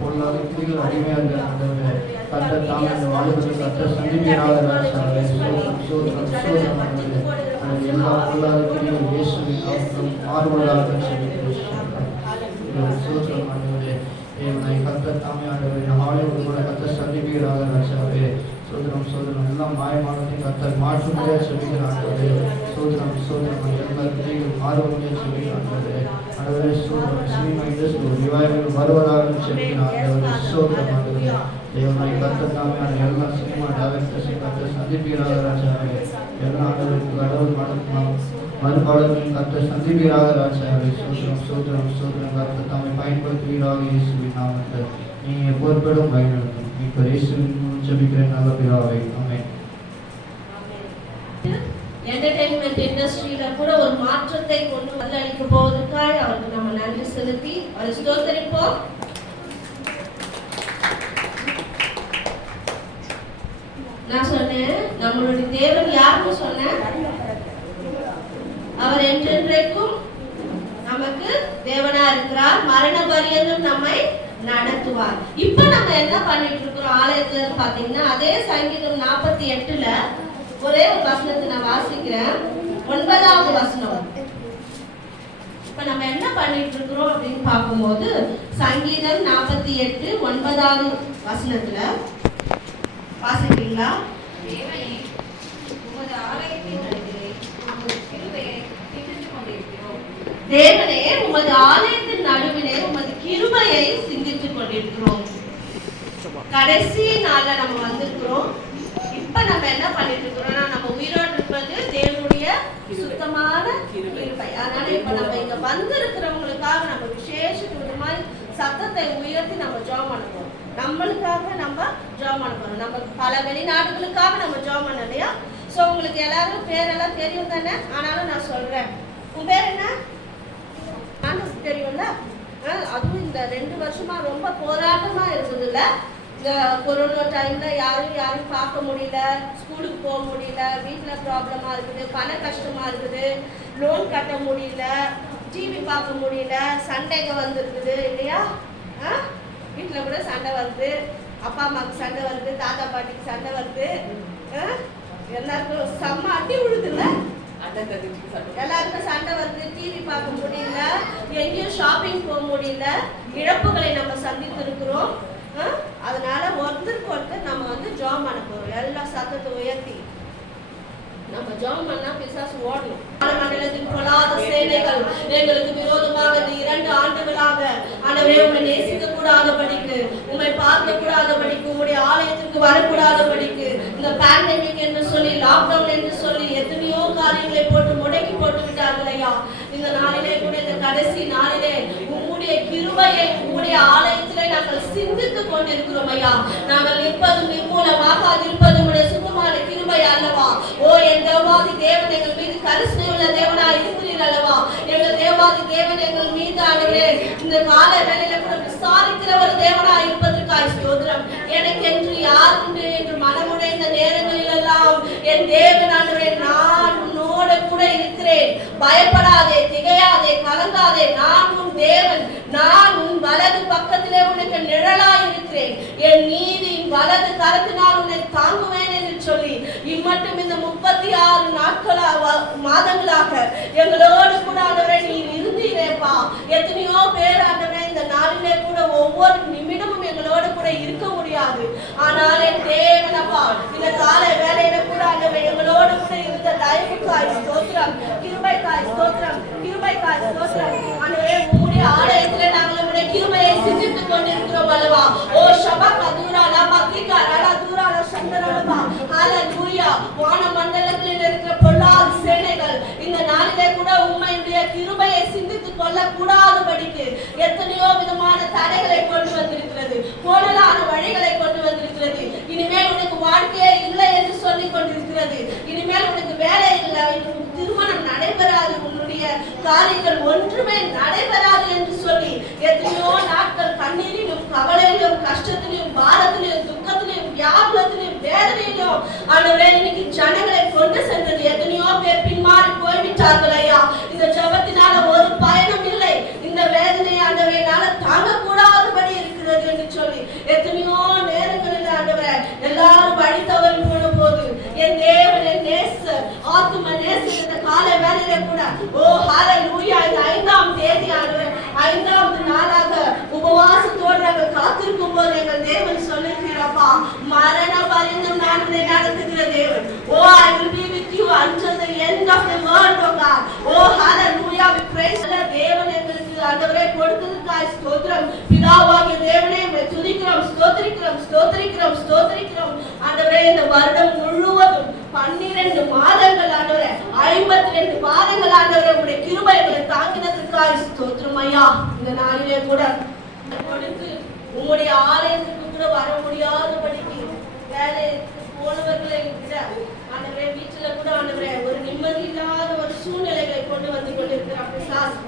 பொருளாதார கிரிகள் அடிமையாக இருக்காங்க. ஆண்டவரே கத்த தாம் அந்த வாழ்க்கையில் கத்த சந்திப்பீராக எல்லா பொருளாதார கிரிகள் இயேசுவின் மாறுபடாத சோத்திரம் ஆண்டவரே. தேவனை கத்த தாமே ஆண்டவரே ஹாலிவுட் கூட கத்த சந்திப்பீராக ராஜாவே. சோதனம் எல்லாம் மாயமானதை கத்தர் மாற்றுமுறையாக சொல்லிக்கிறாங்க. சோதனம் எல்லா கிரிகள் மாறுவதையாக சொல்லிக்கிறாங்க. ஆண்டவரே சோதனம் சினிமா இண்டஸ்ட்ரி ரிவைவல் வருவதாக சொல்லிக்கிறாங்க. சோதனம் தேவனை கத்த தாமே எல்லா சினிமா டைரக்டர்ஸ் கத்த சந்திப்பீராக ராஜாவே. எல்லா ஆண்டவருக்கு கடவுள் மறுபாளர்களின் கத்த சந்திப்பீராக ராஜாவே. சோதனம் கத்த தாமே பயன்படுத்துவீராக இயேசுவின் நாமத்தில் நீங்க பொறுப்பேடும் பயன்படுத்தும். இப்போ இயேசுவின் ஜெபிக்கிறேன் நல்ல பிதாவே. ஆமென். என்டர்டெயின்மெண்ட் இண்டஸ்ட்ரியில கூட ஒரு மாற்றத்தை கொண்டு வந்து அளிக்க போவதற்காக அவருக்கு நம்ம நன்றி செலுத்தி அவரை ஸ்தோத்திரிப்போம். நான் சொன்னேன் நம்மளுடைய தேவன் யாருன்னு சொன்னேன். அவர் என்றென்றைக்கும் நமக்கு தேவனா இருக்கிறார். மரண பரியந்தம் நம்மை நடத்துவார். இப்ப நம்ம என்ன பண்ணிட்டு இருக்கிறோம் ஆலயத்துல பாத்தீங்கன்னா, அதே சங்கீதம் 48ல ஒரே ஒரு வசனத்தை நான் வாசிக்கிறேன். 9வது வசனம். இப்ப நம்ம என்ன பண்ணிட்டு இருக்கிறோம் அப்படின்னு பார்க்கும்போது சங்கீதம் 48 9வது வசனத்துல வாசிக்கிறீங்களா? தேவனே, உமது ஆலயத்தின் நடுவிலே உமது கிருபையை சிந்தித்துக் கொண்டிருக்கிறோம். தேவனே, உமது ஆலயத்தின் நடுவிலே உமது கிருபையை சிந்தித்துக் கொண்டிருக்கிறோம். கடைசி நாள்ல நம்ம வந்திருக்கிறோம். இப்ப நம்ம என்ன பண்ணிட்டு இருக்கிறோம்னா, நம்ம உயிரோடு இருப்பது தேவனுடைய சுத்தமான கிருபை. அதனால இப்ப நம்ம இங்க வந்திருக்கிறவங்களுக்காக நம்ம விசேஷத்துக்கு இந்த மாதிரி சத்தத்தை உயர்த்தி நம்ம ஜெபம் பண்ணுவோம். நம்மளுக்காக நம்ம ஜெபம் பண்ணுவோம். நம்ம பல வெளிநாடுகளுக்காக நம்ம ஜெபம் பண்ண இல்லையா? சோ உங்களுக்கு எல்லாரும் பேரெல்லாம் தெரியும் தானே? ஆனாலும் நான் சொல்றேன். உன் பேர் என்ன? ஆண்டவருக்கு தெரியும்ல? அதுவும் இந்த 2 வருஷமா ரொம்ப போராட்டமா இருக்குதுல்ல. இந்த கொரோனா டைம்ல யாரும் பார்க்க முடியல, ஸ்கூலுக்கு போக முடியல, வீட்டில் ப்ராப்ளமா இருக்குது, பண கஷ்டமா இருக்குது, லோன் கட்ட முடியல, டிவி பார்க்க முடியல, சண்டைங்க வந்துருக்குது இல்லையா? வீட்டில் கூட சண்டை வருது, அப்பா அம்மாவுக்கு சண்டை வருது, தாத்தா பாட்டிக்கு சண்டை வருது, எல்லாருக்கும் செம்ம அடி விழுதுல்ல, எல்லாருக்கும் சண்டை வருது, டிவி பார்க்க முடியல, எங்கேயும் ஷாப்பிங் போக முடியல, இழப்புகளை நம்ம சந்தித்து இருக்கிறோம். அதனால ஒருத்தருக்கு ஒருத்தர் நம்ம வந்து ஜெபம் பண்ண போறோம். எல்லா சத்தத்தை உயர்த்தி நம்ம ஜெபம் பண்ணா பிசாசு ஓடணும். மண்டலத்தின் பொல்லாத சேனைகள் எங்களுக்கு விரோதமாக இந்த 2 ஆண்டுகளாக ஆண்டவரே உம்மை நேசிக்க கூடாதபடிக்கு, உம்மை பார்க்க கூடாதபடிக்கு, உம்முடைய ஆலயத்திற்கு வரக்கூடாதபடிக்கு, இந்த பேண்டமிக் என்று சொல்லி, லாக்டவுன் என்று சொல்லி எத்தனையோ காரியங்களை போட்டு முடக்கி போட்டு விட்டார்கள் ஐயா. இந்த நாளிலே கூட, இந்த கடைசி நாளிலே உம்முடைய கிருபையை உம்முடைய ஆலயத்திலே நாங்கள் சிந்தித்துக் கொண்டிருக்கிறோம் ஐயா. நாங்கள் நிற்பதும் நிர்மூலமாக இருப்பது உம்முடைய சுத்தமான கிருபை அல்லவா? ஓ என் தேவாதி தேவன், எங்கள் மீது கரிசனை உள்ள தேவனாய் இருக்கிறீர் அல்லவா? எங்கள் தேவாதி தேவன் எங்கள் மீது ஆண்டவரே இந்த கால வேளையில கூட விசாரிக்கிற ஒரு தேவனாய் இருப்பதற்காக ஸ்தோத்திரம். எனக்கு என்று யார் உண்டு என்று மனமுடைந்த நேரங்களில் எல்லாம் என் தேவன் ஆண்டவரே, நான் உன்னோட கூட இருக்கிறேன், பயப்படாதே, திகையாதே, கலங்காதே, நான் உன் தேவன், நான் உன் வலது பக்கத்திலே உனக்கு நிழலாய் இருக்கிறேன், என் நீதியின் வலது கரத்தினால் உன்னை தாங்குவேன் என்று சொல்லி இம்மட்டும் இந்த 36 மாதங்களாக எங்களோடு கூட ஆண்டவரே நீர் இருந்தீரேப்பா. எத்தனையோ பேர் ஆண்டவரே இந்த நாளிலே கூட ஒவ்வொரு நிமிடமும் எங்களோடு கூட இருக்க முடியாது. ஆனால் என் தேவனப்பா, இந்த கால வேலையில கூட ஆண்டவரே எங்களோடு கூட இருந்த தயவுக்காய் ஸ்தோத்திரம், கிருபைக்காய் ஸ்தோத்திரம், கிருபைக்காய் ஸ்தோத்திரம். ஆண்டவரே உம்முடைய ஆலயத்திலே நாங்கள் உம்முடைய கிருபையை சிந்தித்துக் கொண்டிருக்கிறோம் அல்லவா? ஓ ஷபக் அதுரா லபா கிகா ரலா துரா சந்தரலபா. ஹalleluya. வான மண்டலங்களில் இருக்கிற பொல்லாத சேனைகள் இந்த நாளிலே கூட உம்முடைய கிருபையை சிந்தித்துக் கொள்ள கூடாதபடிக்கு எத்தனையோ விதமான தடைகளை கொண்டு வந்திருக்கிறது, கோணலான வழிகளை கொண்டு வந்திருக்கிறது. இனிமேல் உனக்கு வாழ்க்கையே இல்லை என்று சொல்லிக் கொண்டிருக்கிறது. இனிமேல் உனக்கு வேலை இல்லை, திருமணம் நடைபெறாது, உன்னுடைய காரியங்கள் ஒன்றுமே நடைபெறாது என்று சொல்லி எத்தனையோ நாட்கள் கண்ணீரிலும் கவலையிலும் கஷ்டத்திலும் பாரத்திலும் துக்கத்திலும் வியாகுலத்திலும் வேதனையிலும் ஆண்டவரே இன்னைக்கு ஜனங்களை கொண்டு சென்றது. எத்தனையோ பேர் பின்மாறி போய்விட்டார்கள் ஐயா. இந்த ஜெபத்தினால ஒரு பயனும் இல்லை. இந்த வேதனை ஆண்டவரையினால தாங்கக்கூடாதபடி இருக்கிறது என்று சொல்லி எத்தனையோ நேரங்களில் ஆண்டவரே எல்லாரும் வழி தவறி போன போது என் தேவன், என் நேசர், ஆத்தும நேசர் இந்த கால வேலையில கூட ஓ ஹalleluya, இந்த 5ஆம் தேதி ஆண்டவரே 5வது நாளாக உபவாசத்தோடு நாங்கள் காத்திருக்கும் போது எங்கள் தேவன் சொல்லுகிறாப்பா, மரண பரியந்தம் நான் உன்னை நடத்துகிற தேவன். ஓ I will be with you until the end of the world, oh God. Oh hallelujah, we praise the தேவன் எங்களுக்கு ஆண்டவரே கொடுத்ததற்காக ஸ்தோத்திரம். பிதாவாகிய தேவனே உம்மை துதிக்கிறோம், ஸ்தோத்திரிக்கிறோம், ஸ்தோத்திரிக்கிறோம், ஸ்தோத்திரிக்கிறோம். ஆண்டவரே இந்த வருடம் முழுவதும் 12 மாதங்கள் ஆண்டவரே 52 மாதங்கள் ஆண்டவரே உம்முடைய கிருபை எங்களை தாங்கினதற்காக ஸ்தோத்திரம் ஐயா. இந்த நாளிலே கூட கொடுத்து உம்முடைய ஆலயத்துக்கு கூட வர முடியாதபடிக்கு வேலைக்கு போனவர்களை விட ஆண்டவரே வீட்டுல கூட ஆண்டவரே ஒரு நிம்மதி இல்லாத ஒரு சூழ்நிலைகளை கொண்டு வந்து கொண்டிருக்கிறார் பிசாசு.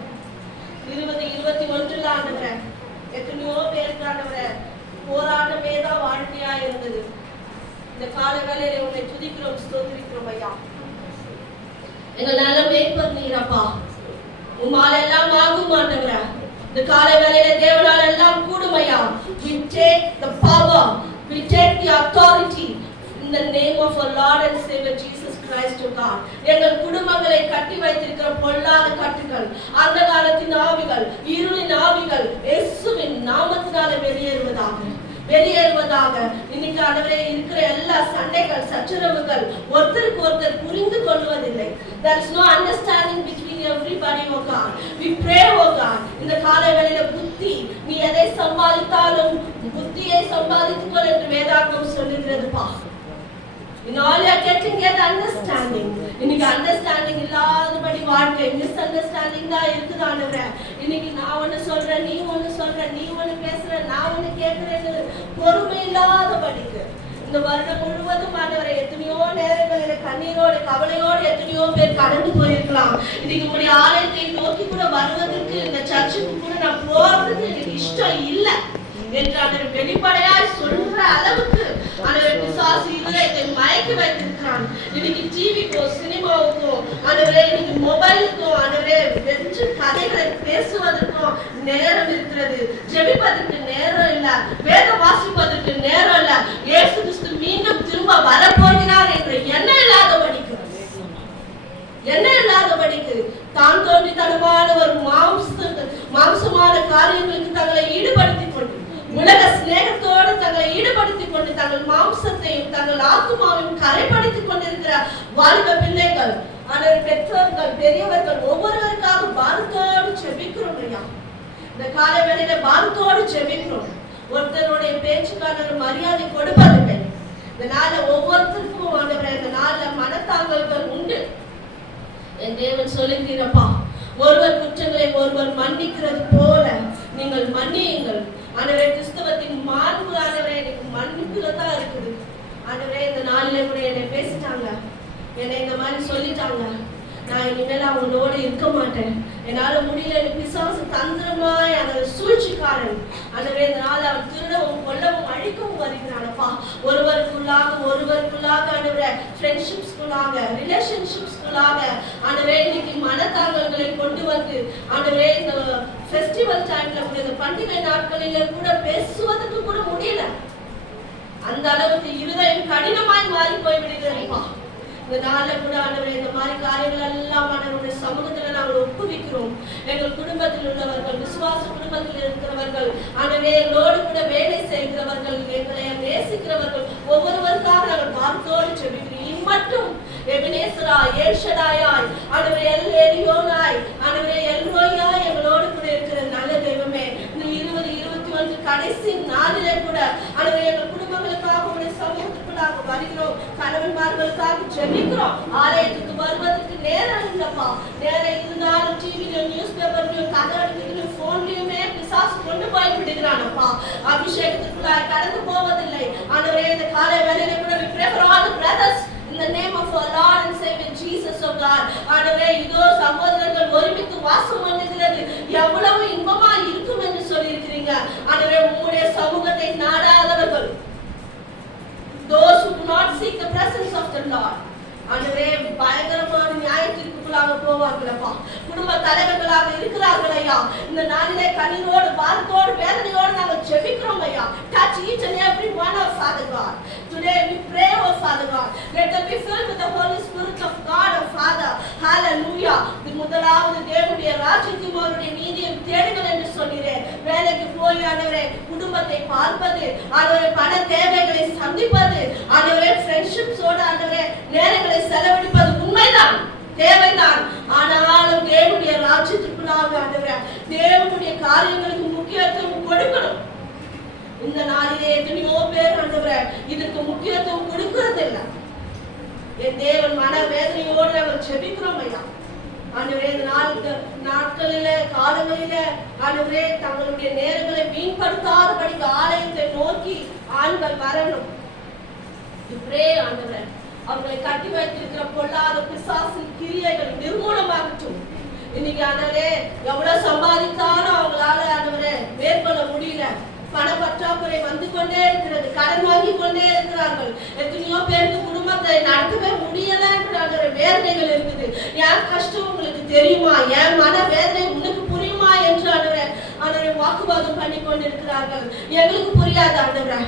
2021 ஆண்டவரே எத்தனையோ பேருக்கு ஆண்டவரே போராட்டமே தான் வாழ்க்கையா இருந்தது. இந்த கால வேளையில உன்னை துதிக்கிறோம், ஸ்தோத்திரிக்கிறோம் ஐயா. எங்கள் நல்ல மேய்ப்பர் நீரப்பா, உம்மால் எல்லாம் ஆகும் ஆண்டவரே. இந்த கால வேளையில தேவனால் எல்லாம் கூடும் ஐயா. We take the power, we take the authority in the name of our Lord and Savior Jesus Christ, O God. எங்கள் குடும்பங்களை கட்டி வைத்திருக்கிற பொல்லாத கட்டுகள், அந்த காலத்தின் ஆவிகள், இருளின் ஆவிகள் இயேசுவின் நாமத்தினாலே வெளியேறுவதாக. வெளியேறுவதாக. இன்னைக்கு ஆண்டவரே இருக்கிற எல்லா சண்டைகள், சச்சரவுகள், ஒருத்தருக்கு ஒருத்தர் புரிந்து கொள்வதில்லை. There is no understanding between everybody, oh God. We pray, oh God, இந்த காலை வேளையில புத்தி, நீ எதை சம்பாதித்தாலும் புத்தியை சம்பாதித்துக்கொள் என்று வேதாகமம் சொல்லுகிறதுப்பா. In all you are getting get understanding. இன்னைக்கு அண்டர்ஸ்டாண்டிங் இல்லாதபடி வாழ்க்கை, மிஸ் அண்டர்ஸ்டாண்டிங் தான் இருக்குது ஆண்டவரே. இன்னைக்கு நான் ஒண்ணு சொல்றேன், நீ ஒண்ணு சொல்ற, நீ ஒண்ணு பேசுற, நான் ஒண்ணு கேட்கிறேன்னு பொறுமை இல்லாதபடிக்கு இந்த வருடம் முழுவதும் ஆண்டவரை எத்தனையோ நேரங்களில் கண்ணீரோடு கவலையோடு எத்தனையோ பேர் கடந்து போயிருக்கலாம். இன்னைக்கு உங்களுடைய ஆலயத்தை நோக்கி கூட வருவதற்கு, இந்த சர்ச்சுக்கு கூட நான் போறதுக்கு எனக்கு இஷ்டம் இல்லை என்று அவர் வெளிப்படையாய் சொல்ற அளவுக்கு அவர் பிசாசு இதயத்தை மயக்கி வைத்திருக்கிறான். இன்னைக்கு டிவிக்கோ சினிமாவுக்கோ ஆண்டவரே, இன்னைக்கு மொபைலுக்கோ ஆண்டவரே வெற்று கதைகளை பேசுவதற்கும் நேரம் இருக்கிறது. ஜெபிப்பதற்கு நேரம் இல்ல, வேதம் வாசிப்பதற்கு நேரம் இல்ல. இயேசு கிறிஸ்து மீண்டும் திரும்ப வரப்போகிறார் என்று எண்ணம் இல்லாதபடிக்கு தான் தோன்றித்தனமான ஒரு மாம்சமான காரியங்களுக்கு தங்களை ஈடுபடுத்திக் கொண்டு, உலக சிநேகத்தோடு தங்களை ஈடுபடுத்திக் கொண்டு, தங்கள் மாம்சத்தையும் தங்கள் ஆத்துமாவையும் கரைப்படுத்திக் கொண்டிருக்கிற வாலிப பிள்ளைகள், ஆனால் பெற்றோர்கள், பெரியவர்கள் ஒவ்வொருவருக்காக பாரத்தோடு செபிக்கிறோம் ஐயா. இந்த காலை வேளையில பாரத்தோடு செபிக்கிறோம். ஒருத்தருடைய பேச்சுக்கான மரியாதை கொடுப்பதில்லை. இந்த நாள்ல ஒவ்வொருத்தருக்கும் ஆண்டவரே, இந்த நாள்ல மனத்தாங்கல்கள் உண்டு. என் தேவன் சொல்லுகிறப்பா, ஒருவர் குற்றங்களை ஒருவர் மன்னிக்கிறது போல நீங்கள் மன்னியுங்கள். ஆண்டவரே, கிறிஸ்தவத்தின் மாண்பு ஆண்டவரே எனக்கு மன்னிப்புல தான் இருக்குது. ஆண்டவரே, இந்த நாளில கூட என்னை பேசிட்டாங்க, என்னை இந்த மாதிரி சொல்லிட்டாங்க. நான் இனிமேல் அவங்களோட இருக்க மாட்டேன், என்னால முடியல. பிசாசு தந்திரமாய் அந்த சூழ்ச்சிக்காரன் ஆண்டவரே, இந்த நாள் அவன் திருடவும் கொல்லவும் அழிக்கவும் வருகிறானப்பா. ஒருவருக்குள்ளாக ஆண்டவரே, ஃப்ரெண்ட்ஷிப்ஸ்குள்ளாக, ரிலேஷன்ஷிப்ஸ்குள்ளாக ஆண்டவரே இன்னைக்கு மனத்தாங்கல்களை கொண்டு வந்து ஆண்டவரே, இந்த ஃபெஸ்டிவல் டைம்ல கூட, இந்த பண்டிகை நாட்களில கூட பேசுவதற்கு கூட முடியல. அந்த அளவுக்கு இருதயம் கடினமாய் மாறி போய் விடுகிறதுப்பா. இந்த நாள்ல கூட ஆண்டவரே, இந்த மாதிரி காரியங்கள் எல்லாம் ஆண்டவருடைய சமூகத்துல நாங்கள் ஒப்புவிக்கிறோம். எங்கள் குடும்பத்தில் உள்ளவர்கள், விசுவாச குடும்பத்தில் இருக்கிறவர்கள், ஆண்டவரே எங்களோடு கூட வேலை செய்கிறவர்கள், எங்களை நேசிக்கிறவர்கள் ஒவ்வொருவருக்காக நாங்கள் பார்த்தோடு செபிக்கிறோம். இம்மட்டும் எபினேசரா, ஏல்ஷடாயாய், ஆண்டவரே எல்யோனாய், ஆண்டவரே எல்ரோயாய் எங்களோடு கூட இருக்கிற நல்ல தெய்வமே, இந்த 2021 கடைசி நாளிலே கூட ஆண்டவரே எங்கள் குடும்பங்களுக்காக உடைய சமூகத்துக்குள்ளாக வருகிறோம். கணவன்மார்களுக்காக ஜெபிக்கிறோம். ஆலயத்துக்கு வருவதற்கு நேரம் இல்லப்பா. நேரம் இருந்தாலும் டிவிலையும் நியூஸ் பேப்பர்லயும் கதை அடிக்கிறதுலையும் போன்லயுமே பிசாசு கொண்டு போய் விடுகிறானப்பா. அபிஷேகத்துக்குள்ளாக கடந்து போவதில்லை. ஆண்டவரே, இந்த காலை வேளையில கூட we pray for all the brothers in the name of our Lord and Savior Jesus, oh God. ஆண்டவரே, இதோ சகோதரர்கள் ஒருமித்து வாசம் பண்ணுகிறது எவ்வளவு இன்பமா இருக்கும் என்று சொல்லி இருக்கிறீங்க. ஆண்டவரே, உம்முடைய சமூகத்தை நாடாதவர்கள், those who do not seek the presence of the Lord, ஆண்டவரே பயங்கரமான நியாய தீர்ப்புகளாக போவார்களப்பா. குடும்ப தலைவர்களாக இருக்கிறார்கள் ஐயா. இந்த நாளிலே கண்ணீரோடு, பாரத்தோடு, வேதனையோடு நாங்கள் ஜெபிக்கிறோம் ஐயா. Touch each and every one of Father God. Today we pray, oh Father God, let them be filled with the Holy Spirit of God, oh Father. Hallelujah. முதலாவது தேவனுடைய ராஜ்யத்தையும் அவருடைய நீதியையும் தேடுங்கள் என்று சொன்னீரே. வேலைக்கு போய் ஆண்டவரே குடும்பத்தை பார்ப்பது, ஆண்டவரே பண தேவைகளை சந்திப்பது, ஆண்டவரே ஃப்ரெண்ட்ஷிப்ஸோட ஆண்டவரே நேரங்களை செலவழிப்பது உண்மைதான், தேவைதான். ஆனாலும் தேவனுடைய ராஜ்யத்திற்குள்ளாக ஆண்டவரே தேவனுடைய காரியங்களுக்கு முக்கியத்துவம் கொடுக்கணும். இந்த நாளிலே எத்தனையோ பேர் ஆண்டவரே இதுக்கு முக்கியத்துவம் கொடுக்கறதில்லை. என் தேவன் மன வேதனையோடு நாங்கள் ஜெபிக்கிறோம் ஐயா. ஆண்டவரே, இந்த நாட்களில காலங்களில ஆண்டவரே தங்களுடைய நேரங்களை வீண்படுத்தாதபடி ஆலயத்தை நோக்கி ஆண்கள் வரணும். ஆண்டவரே, அவர்களை கட்டி வைத்திருக்கிற பொல்லாத பிசாசின் கிரியைகள் நிர்மூலமாகட்டும். இன்னைக்கு ஆண்டவரே எவ்வளவு சம்பாதித்தாலும் அவங்களால ஆண்டவரே மேற்கொள்ள முடியல. பண பற்றாக்குறை வந்து கொண்டே இருக்கிறது, கடன் வாங்கி கொண்டே இருக்கிறார்கள். எத்தனையோ பேருக்கு குடும்பத்தை நடத்தவே முடியல என்ற வேதனைகள் இருக்குது. என் கஷ்டம் உங்களுக்கு தெரியுமா, என் மன வேதனை உங்களுக்கு புரியுமா என்று ஆண்டவரே வாக்குவாதம் பண்ணி கொண்டிருக்கிறார்கள். எங்களுக்கு புரியாது ஆண்டவரே.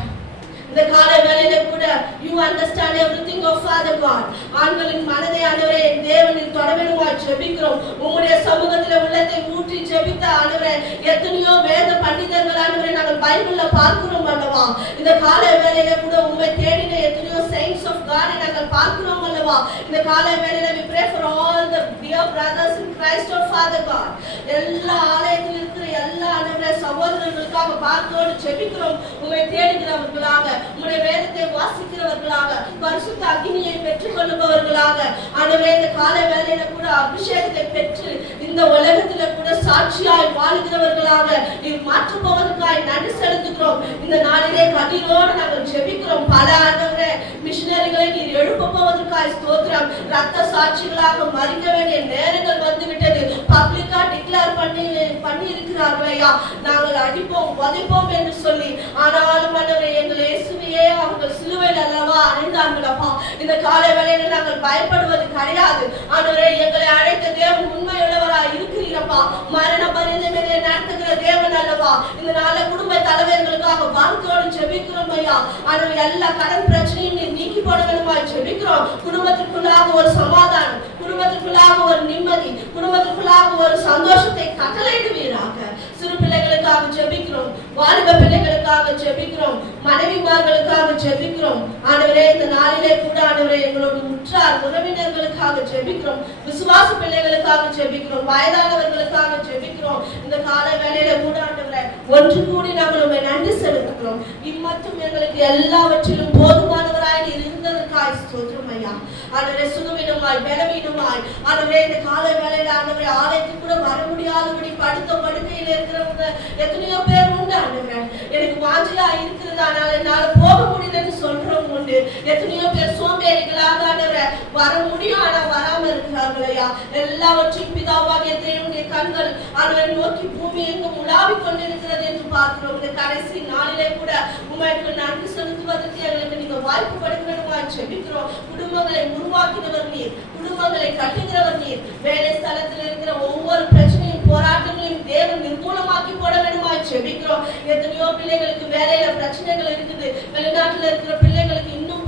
இந்த காலை வேளையில கூட you understand everything of Father God. ஆண்களின் மனதை ஆண்டவரே தேவனின் தொடர்புமாய் ஜெபிக்கிறோம். உம்முடைய சமூகத்திலே உள்ளத்தை ஊற்றி ஜெபித்த ஆண்டவரே எத்தனையோ வேத பண்டிதர்கள் ஆண்டவரே நாங்கள் பைபிள்ல பார்க்கிறோம் அல்லவா. இந்த காலை வேளையில கூட உம்மை தேடின எத்தனையோ saints of God நாங்கள் பார்க்கிறோம் அல்லவா. இந்த காலை வேளையில we pray for all the dear brothers in Christ of Father God. எல்லா ஆலயத்தில் இருக்கிற எல்லா ஆண்டவரே சகோதரர்களுக்காக பார்த்தோடு ஜெபிக்கிறோம். உம்மை தேடுகிறவர்களாக உம்முடைய வேதத்தை வாசிக்கிறவர்களாக பரிசுத்த அக்கினியை பெற்றுக் கொள்ளுபவர்களாக ஆண்டவரே இந்த காலை வேளையில கூட அபிஷேகத்தை பெற்று இந்த உலகத்தில கூட சாட்சியாய் வாழுகிறவர்களாக நீர் மாற்றப் போவதற்காய் நன்றி செலுத்துகிறோம். இந்த நாளிலே கண்ணீரோடு நாங்கள் ஜெபிக்கிறோம். பல ஆண்டவரே மிஷனரிகளை நீர் எழுப்ப போவதற்காய் ஸ்தோத்திரம். ரத்த சாட்சிகளாக மறிக்க வேண்டிய நேரங்கள் வந்துவிட்டது. பப்ளிக்கா டிக்ளேர் பண்ணி இருக்கிறார்களையா நாங்கள் அடிப்போம் வதைப்போம் என்று சொல்லி. ஆனாலும் ஆண்டவரே எங்கள் இயேசுவையே அவர்கள் சிலுவையில் அல்லவா அணிந்தார்களப்பா. இந்த காலை வேளையில நாங்கள் பயப்படுவது கிடையாது. ஆண்டவரே எங்களை அழைத்த தேவன் உண்மையுள்ளவராய் இருக்கிறீரப்பா. மரண பரியந்தம் என்னை நடத்துகிற தேவன் அல்லவா. இந்த நாள குடும்ப தலைவர்களுக்காக வாழ்க்கையோடு ஜெபிக்கிறோம் ஐயா. ஆண்டவரே எல்லா கடன் பிரச்சனையும் நீர் நீக்கி போட வேண்டுமாய் ஜெபிக்கிறோம். குடும்பத்திற்குள்ளாக ஒரு சமாதானம், குடும்பத்திற்குள்ளாக ஒரு நிம்மதி, குடும்பத்திற்குள்ளாக ஒரு சந்தோஷத்தை கட்டளையிடுவீராக. சிறு பிள்ளைகளுக்காக ஜெபிக்கிறோம், வாலிப பிள்ளைகளுக்காக ஜெபிக்கிறோம், மனைவிமார்களுக்காக ஜெபிக்கிறோம். ஆண்டவரே இந்த நாளிலே கூட ஆண்டவரே எங்களோட உற்றார் உறவினர்களுக்காக ஜெபிக்கிறோம், விசுவாச பிள்ளைகளுக்காக ஜெபிக்கிறோம், வயதானவர்களுக்காக ஜெபிக்கிறோம். இந்த காலை வேளையில கூட ஆண்டவரே ஒன்று கூடி நாங்கள் உம்மை நன்றி செலுத்துகிறோம். இம்மட்டும் எங்களுக்கு எல்லாவற்றிலும் போதுமானவராய் நீர் இருந்ததற்காய் ஸ்தோத்திரம் ஐயா. ஆண்டவரே சுகவீனமாய் பலவீனமாய் ஆண்டவரே இந்த காலை வேளையில ஆண்டவரே ஆலயத்துக்கு கூட வர முடியாதபடி படுத்த படுக்கையில் இருக்கிறவங்க எத்தனையோ பேர் உண்டு ஆண்டவரே. எனக்கு வாஞ்சியா இருக்கிறது ஆனால் என்னால போக முடியலன்னு சொல்றவங்க உண்டு. எத்தனையோ பேர் சோம்பேறிகளாக ஆண்டவரே வர முடியும் ஆனா வராம இருக்கிறார்களையா. எல்லாவற்றையும் பிதாவாகிய தேவனுடைய கண்கள் ஆண்டவரை நோக்கி பூமி எங்கும் உலாவிக் கொண்டிருக்கிறது என்று பார்க்கிறோம். இந்த கடைசி நாளிலே கூட உண்மைக்கு நன்றி செலுத்துவதற்கு எங்களுக்கு நீங்க வாய்ப்பு கொடுக்கணுமாய் ஜெபிக்கிறோம். குடும்பங்களை உருவாக்கினவர் நீர், குடும்பங்களை கட்டுகிறவர் நீர். வேலை ஸ்தலத்தில் இருக்கிற ஒவ்வொரு பிரச்சனையும் போராட்டங்களையும் தேவன் நிர்மூலமாக்கி போட வேண்டுமாய் ஜெபிக்கிறோம். எத்தனையோ பிள்ளைகளுக்கு வேலையில பிரச்சனைகள் இருக்குது. வெளிநாட்டுல இருக்கிற பிள்ளைகளுக்கு இன்னும்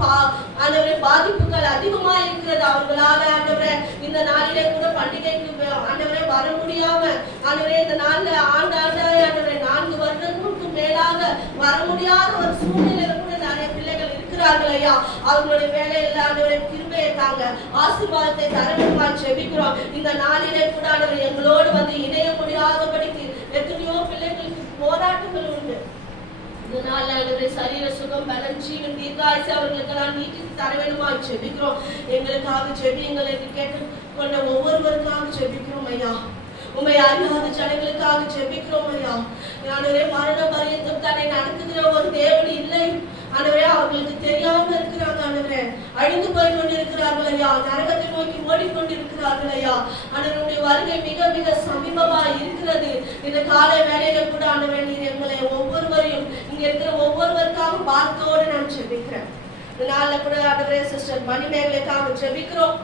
ஆண்டவரே பாதிப்புகள் அதிகமா இருக்கிறது. அவர்களால ஆண்டவரே இந்த நாளிலே கூட பண்டிகைக்கு ஆண்டவரே வர முடியாம ஆண்டவரே இந்த நாள்ல ஆண்டாண்டாய் ஆண்டவரே 4 வருடங்களுக்கு மேலாக வர முடியாத ஒரு சூழ்நிலையில கூட நிறைய பிள்ளைகள் இருக்கிறார்கள் ஐயா. அவங்களுடைய வேலையில ஆண்டவரே கிருபையை தாங்க, ஆசீர்வாதத்தை தர வேண்டுமாய் ஜெபிக்கிறோம். இந்த நாளிலே கூட ஆண்டவரே எங்களோடு வந்து இணைய முடியாதபடிக்கு எத்தனையோ பிள்ளைகளுக்கு போராட்டங்கள் உண்டு. இந்த நாள்ல ஆண்டவரே சரீர சுகம் பலன் ஜீவன் தீர்க்காயுசு அவர்களுக்கெல்லாம் நீட்டி தர வேண்டுமாய் ஜெபிக்கிறோம். எங்களுக்காக ஜெபியுங்கள் என்று கேட்டு கொண்ட ஒவ்வொருவருக்காக ஜெபிக்கிறோம் ஐயா. உம்மை அறியாத ஜனங்களுக்காக ஜெபிக்கிறோம் ஐயா. ஆண்டவரே மரண பரியந்தம் தன்னை நடத்துகிற ஒரு தேவன் இல்லை ஆண்டவரே. அவர்களுக்கு தெரியாம இருக்கிறாங்க ஆண்டவரே, அழிந்து போய் கொண்டிருக்கிறார்கள் ஐயா, நரகத்தை நோக்கி ஓடிக்கொண்டிருக்கிறார்கள் ஐயா. ஆண்டவருடைய வருகை மிக மிக சமீபமா இருக்கிறது. இந்த காலை வேளையில கூட ஆண்டவரே நீர் எங்களை ஒவ்வொருவரையும் இங்க இருக்கிற ஒவ்வொருவருக்காக பார்த்தோடு நான் ஜெபிக்கிறேன். இந்த நாள்ல கூட ஆண்டவரே சிஸ்டர் மணிமேகலைக்காக ஜெபிக்கிறோம்.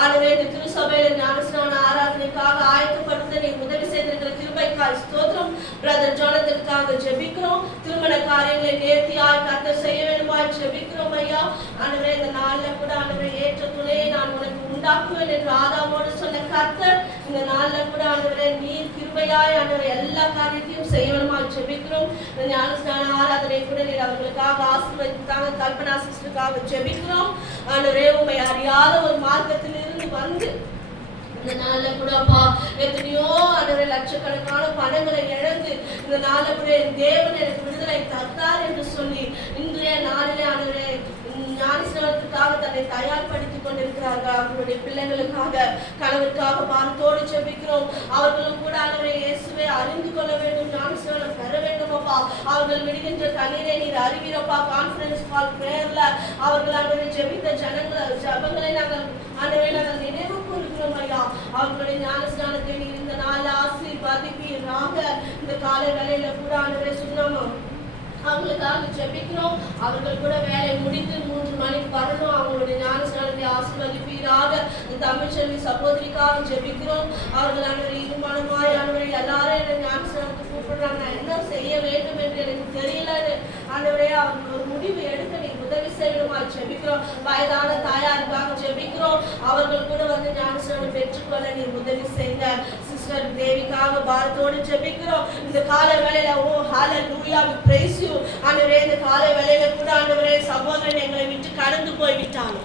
ஆண்டவரே இந்த திருசபையில ஞானஸ்நான ஆராதனைக்காக ஆயத்தப்படுத்த நீ உதவி செய்திருக்கிற கிருபைக்காய் ஸ்தோத்திரம். பிரதர் ஜோனத்திற்காக ஜெபிக்கிறோம். திருமண காரியங்களை நேர்த்தியாய் கர்த்தர் செய்ய வேண்டுமாய் ஜெபிக்கிறோம் ஐயா. ஆண்டவரே இந்த நாள்ல கூட ஆண்டவரே ஏற்ற துணையை நான் உனக்கு உண்டாக்குவேன் என்று ஆதாமோடு சொன்ன கர்த்தர் இந்த நாள்ல கூட ஆண்டவரே நீர் கிருபையாய் ஆண்டவரே எல்லா காரியத்தையும் செய்ய வேண்டுமாய் ஜெபிக்கிறோம். இந்த ஞானஸ்நான ஆராதனை கூட நீர் அவர்களுக்காக ஆசீர்வதித்தாங்க. கல்பனா சிஸ்டருக்காக ஜெபிக்கிறோம். ஆண்டவரே உம்மை அறியாத ஒரு மார்க்கத்தில் இருந்து வந்து இந்த நாள்ல கூட அப்பா எத்தனையோ ஆண்டவரே லட்சக்கணக்கான பணங்களை இழந்து இந்த நாள்ல கூட தேவன் எனக்கு விடுதலை தந்தார் என்று சொல்லி இன்றைய நாளிலே ஆண்டவரே ஞானஸ்நானத்துக்காக தன்னை தயார்படுத்திக் கொண்டிருக்கிறார்கள். அவர்களுடைய பிள்ளைகளுக்காக கணவருக்காக பார்த்தோடு ஜெபிக்கிறோம். அவர்களும் கூட ஆண்டவரே இயேசுவை அறிந்து கொள்ள வேண்டும், ஞானஸ்நானம் பெற வேண்டும் அப்பா. அவர்கள் விடுகின்ற கண்ணீரை நீர் அறிவீரப்பா. கான்ஃபரன்ஸ் கால் பிரேயர்ல அவர்கள் ஆண்டவரை ஜெபித்த ஜபங்களை நாங்கள் ஆண்டவரை நாங்கள் நினைவு கூறுகிறோம் ஐயா. அவர்களுடைய ஞானஸ்நானத்தை நீர் இந்த நாள் ஆசீர்வதிப்பீராக. இந்த காலை வேளையில கூட ஆண்டவரை சொன்னோம் அவங்களுக்காக ஜெபிக்கிறோம். அவர்கள் கூட வேலை முடித்து 3 மணிக்கு வரணும். அவங்களுடைய ஞானஸ்நானத்தை ஆசீர்வதிப்பீராக. தமிழ்ச்செல்வி சகோதரிக்காக ஜெபிக்கிறோம். அவர்கள் ஆண்டவரை இருமனமாய் ஆண்டவரை எல்லாரும் என்ன ஞானஸ்நானத்தை கூப்பிடுறாங்க, நான் என்ன செய்ய வேண்டும் என்று எனக்கு தெரியலன்னு ஆண்டவரே அவர்கள் ஒரு முடிவு எடுக்க நீர் உதவி செய்யணுமா ஜெபிக்கிறோம். வயதான தாயாருக்காக ஜெபிக்கிறோம். அவர்கள் கூட வந்து ஞானஸ்நானம் பெற்றுக்கொள்ள நீர் உதவி செய்யுங்க. சிஸ்டர் தேவிக்காக பாரத்தோடு ஜெபிக்கிறோம். இந்த காலை வேளையில ஹalleluya we praise you. ஆண்டவரே இந்த காலை வேளையில கூட ஆண்டவரே சகோதரன் எங்களை விட்டு கடந்து போய் விட்டாங்க.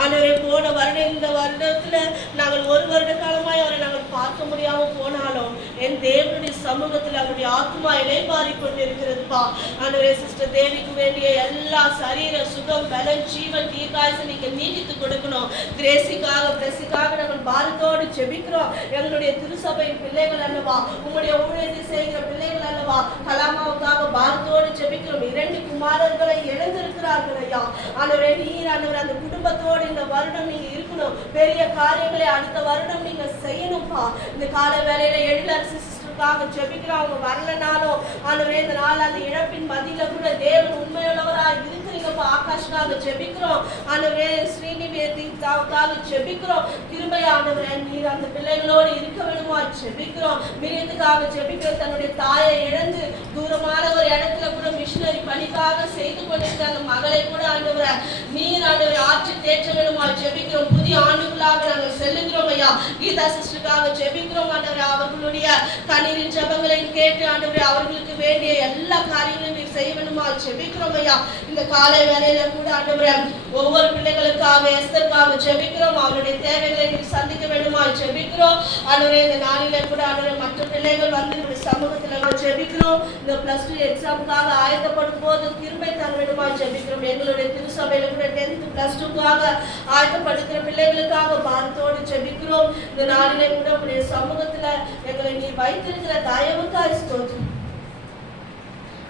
ஆண்டவரே போன வருடம் இந்த வருடத்துல நாங்கள் ஒரு வருட காலமாய் அவரை நாங்கள் பார்க்க முடியாம போனாலும் என் தேவனுடைய சமூகத்தில் அவருடைய ஆத்மா இலைபாரி கொண்டிருக்கிறதுப்பா. ஆண்டவரே சிஸ்டர் தேவிக்கு வேண்டிய எல்லா சரீர சுகம் பலன் ஜீவன் தீர்க்காயசை நீங்க நீடித்து கொடுக்கணும். கிரேசிக்காக பிரசிக்காக நாங்கள் பாரத்தோடு ஜெபிக்கிறோம். எங்களுடைய திருசபை பிள்ளைகள் அல்லவா, உங்களுடைய ஊழியத்தை செய்கிற பிள்ளைகள் அல்லவா, கலாமாவுக்காக பாரத்தோடு ஜெபிக்கிறோம். 2 குமாரர்களை இழந்திருக்கிறார்கள் ஐயா. ஆண்டவரே நீர் ஆண்டவர் அந்த குடும்பத்தோடு இந்த வருடம் நீங்க இருக்கணும். பெரிய காரியங்களை அடுத்த வருடம் நீங்க செய்யணும்பா. இந்த கால வேளையில எழிலரசி சிஸ்டருக்காக ஜெபிக்கிறோம். அவங்க வரலனாலும் ஆண்டவரே இந்த நாள் அந்த இழப்பின் மத்தியில கூட தேவன் உண்மையுள்ளவராக இருக்கிறீங்கப்பா. ஆகாஷ்காக ஜெபிக்கிறோம். ஆண்டவரே ஸ்ரீனிவேதிக்காக ஜெபிக்கிறோம். கிருபை ஆண்டவரே நீர் அந்த பிள்ளைகளோடு இருக்க வேணுமா ஜெபிக்கிறோம். மிரியத்துக்காக ஜெபிக்கிறோம். தன்னுடைய தாயை இழந்து தூரமான ஒரு இடத்துல கூட மிஷனரி பணிக்காக செய்து கொண்டிருக்கிற அந்த மகளை கூட ஆண்டவரே நீர் ஆண்டவரை ஆட்சி தேற்ற வேணுமா ஜெபிக்கிறோம். புதிய ஆண்டுகளாக நாங்கள் செல்லுகிறோம் ஐயா. கீதா சிஸ்டருக்காக ஜெபிக்கிறோம் ஆண்டவரே. அவர்களுடைய கண்ணீரின் ஜெபங்களை கேட்டு ஆண்டவரே அவர்களுக்கு வேண்டிய எல்லா காரியங்களையும் நீர் செய்ய வேணுமா ஜெபிக்கிறோம் ஐயா. இந்த காலை வேளையில கூட ஆண்டவரே ஒவ்வொரு பிள்ளைகளுக்காக எஸ்தருக்காக ஜெபிக்கிறோம். அவருடைய தேவைகளை நீர் சந்திக்க வேணுமா ஜெபிக்கிறோம் ஆண்டவரே. இந்த நாளில கூட ஆண்டவரே மற்ற பிள்ளைகள் வந்து சமூகத்துல ஜெபிக்கிறோம். இந்த +2 எக்ஸாமுக்காக ஆயத்தப்படும் போது கிருபை தர வேணுமா ஜெபிக்கிறோம். எங்களுடைய திருசபையில கூட 10th +2க்காக ஆயத்தப்படுகிற பிள்ளைகளுக்காக பாரத்தோடு ஜெபிக்கிறோம். இந்த நாளிலே கூட உடைய சமூகத்துல எங்களை நீர் வைத்திருக்கிற தயவுக்காய் ஸ்தோத்திரம்.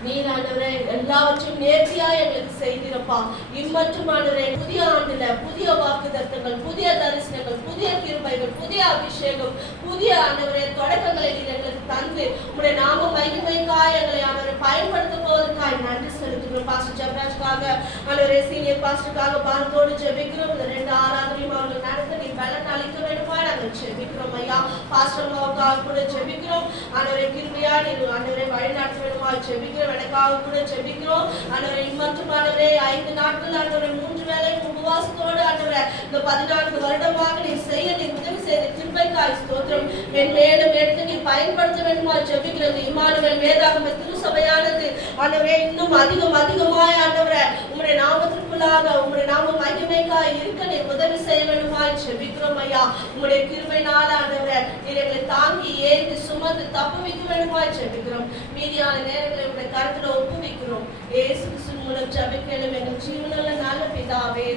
நீர் ஆண்டவரே எல்லாவற்றையும் நேர்த்தியாய் எங்களுக்கு செய்திருப்பா. இம்மற்றும் ஆண்டவரே புதிய ஆண்டுல புதிய வாக்குத்தத்தங்கள், புதிய தரிசனங்கள், புதிய கிருபைகள், புதிய அபிஷேகம், புதிய ஆண்டவரே தொடக்கங்களை நீர் எங்களுக்கு தந்து உங்களுடைய நாம மகிமைக்காய் எங்களை ஆண்டவரை பயன்படுத்த போவதற்காய் நன்றி செலுத்துகிறோம். பாஸ்டர் ஜெபராஜ்காக ஆண்டவரே சீனியர் பாஸ்டருக்காக பாரத்தோடு ஜெபிக்கிறோம். இந்த 2 ஆராதனையும் அவர்கள் நடத்த நீர் பலன் அளிக்க வேண்டுமா நாங்கள் ஜெபிக்கிறோம் ஐயா. பாஸ்டர் அம்மாவுக்காக கூட ஜெபிக்கிறோம். ஆண்டவரே கிருபையா நீர் ஆண்டவரை வழிநடத்த வேண்டுமா ஜெபிக்கிறோம். எனக்காக கூட ஜெபிக்கிறோம். ஆண்டவரே இம்மற்றும் ஆண்டவரே 5 நாட்கள் ஆண்டவரே 3 வேளை உபவாசத்தோடு ஆண்டவரே இந்த 14 வருடமாக நீர் செய்ய நீர் உதவி செய்த கிருபைக்காய் ஸ்தோத்திரம். மேலும் எடுத்து நீர் பயன்படுத்த வேண்டுமா ஜெபிக்கிறது. இம்மானுவேல் வேதாகம திருசபையானது ஆண்டவரே இன்னும் அதிகமாய் ஆண்டவரே உம்முடைய நாமத்திற்குள்ளாக உம்முடைய நாம மகிமைக்காய் இருக்க நீர் உதவி செய்ய வேண்டுமா ஜெபிக்கிறோம் ஐயா. உம்முடைய கிருபையினால ஆண்டவரே நீர் எங்களை தாங்கி ஏந்தி சுமந்து தப்புவிக்க வேண்டுமா ஜெபிக்கிறோம். மீதியான நேரங்களை உடைய கருத்துல ஒப்புவிக்கிறோம். இயேசு கிறிஸ்து மூலம் ஜெபிக்கிறோம் எங்கள் ஜீவனுள்ள நல்ல பிதாவே.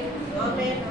ஆமென்.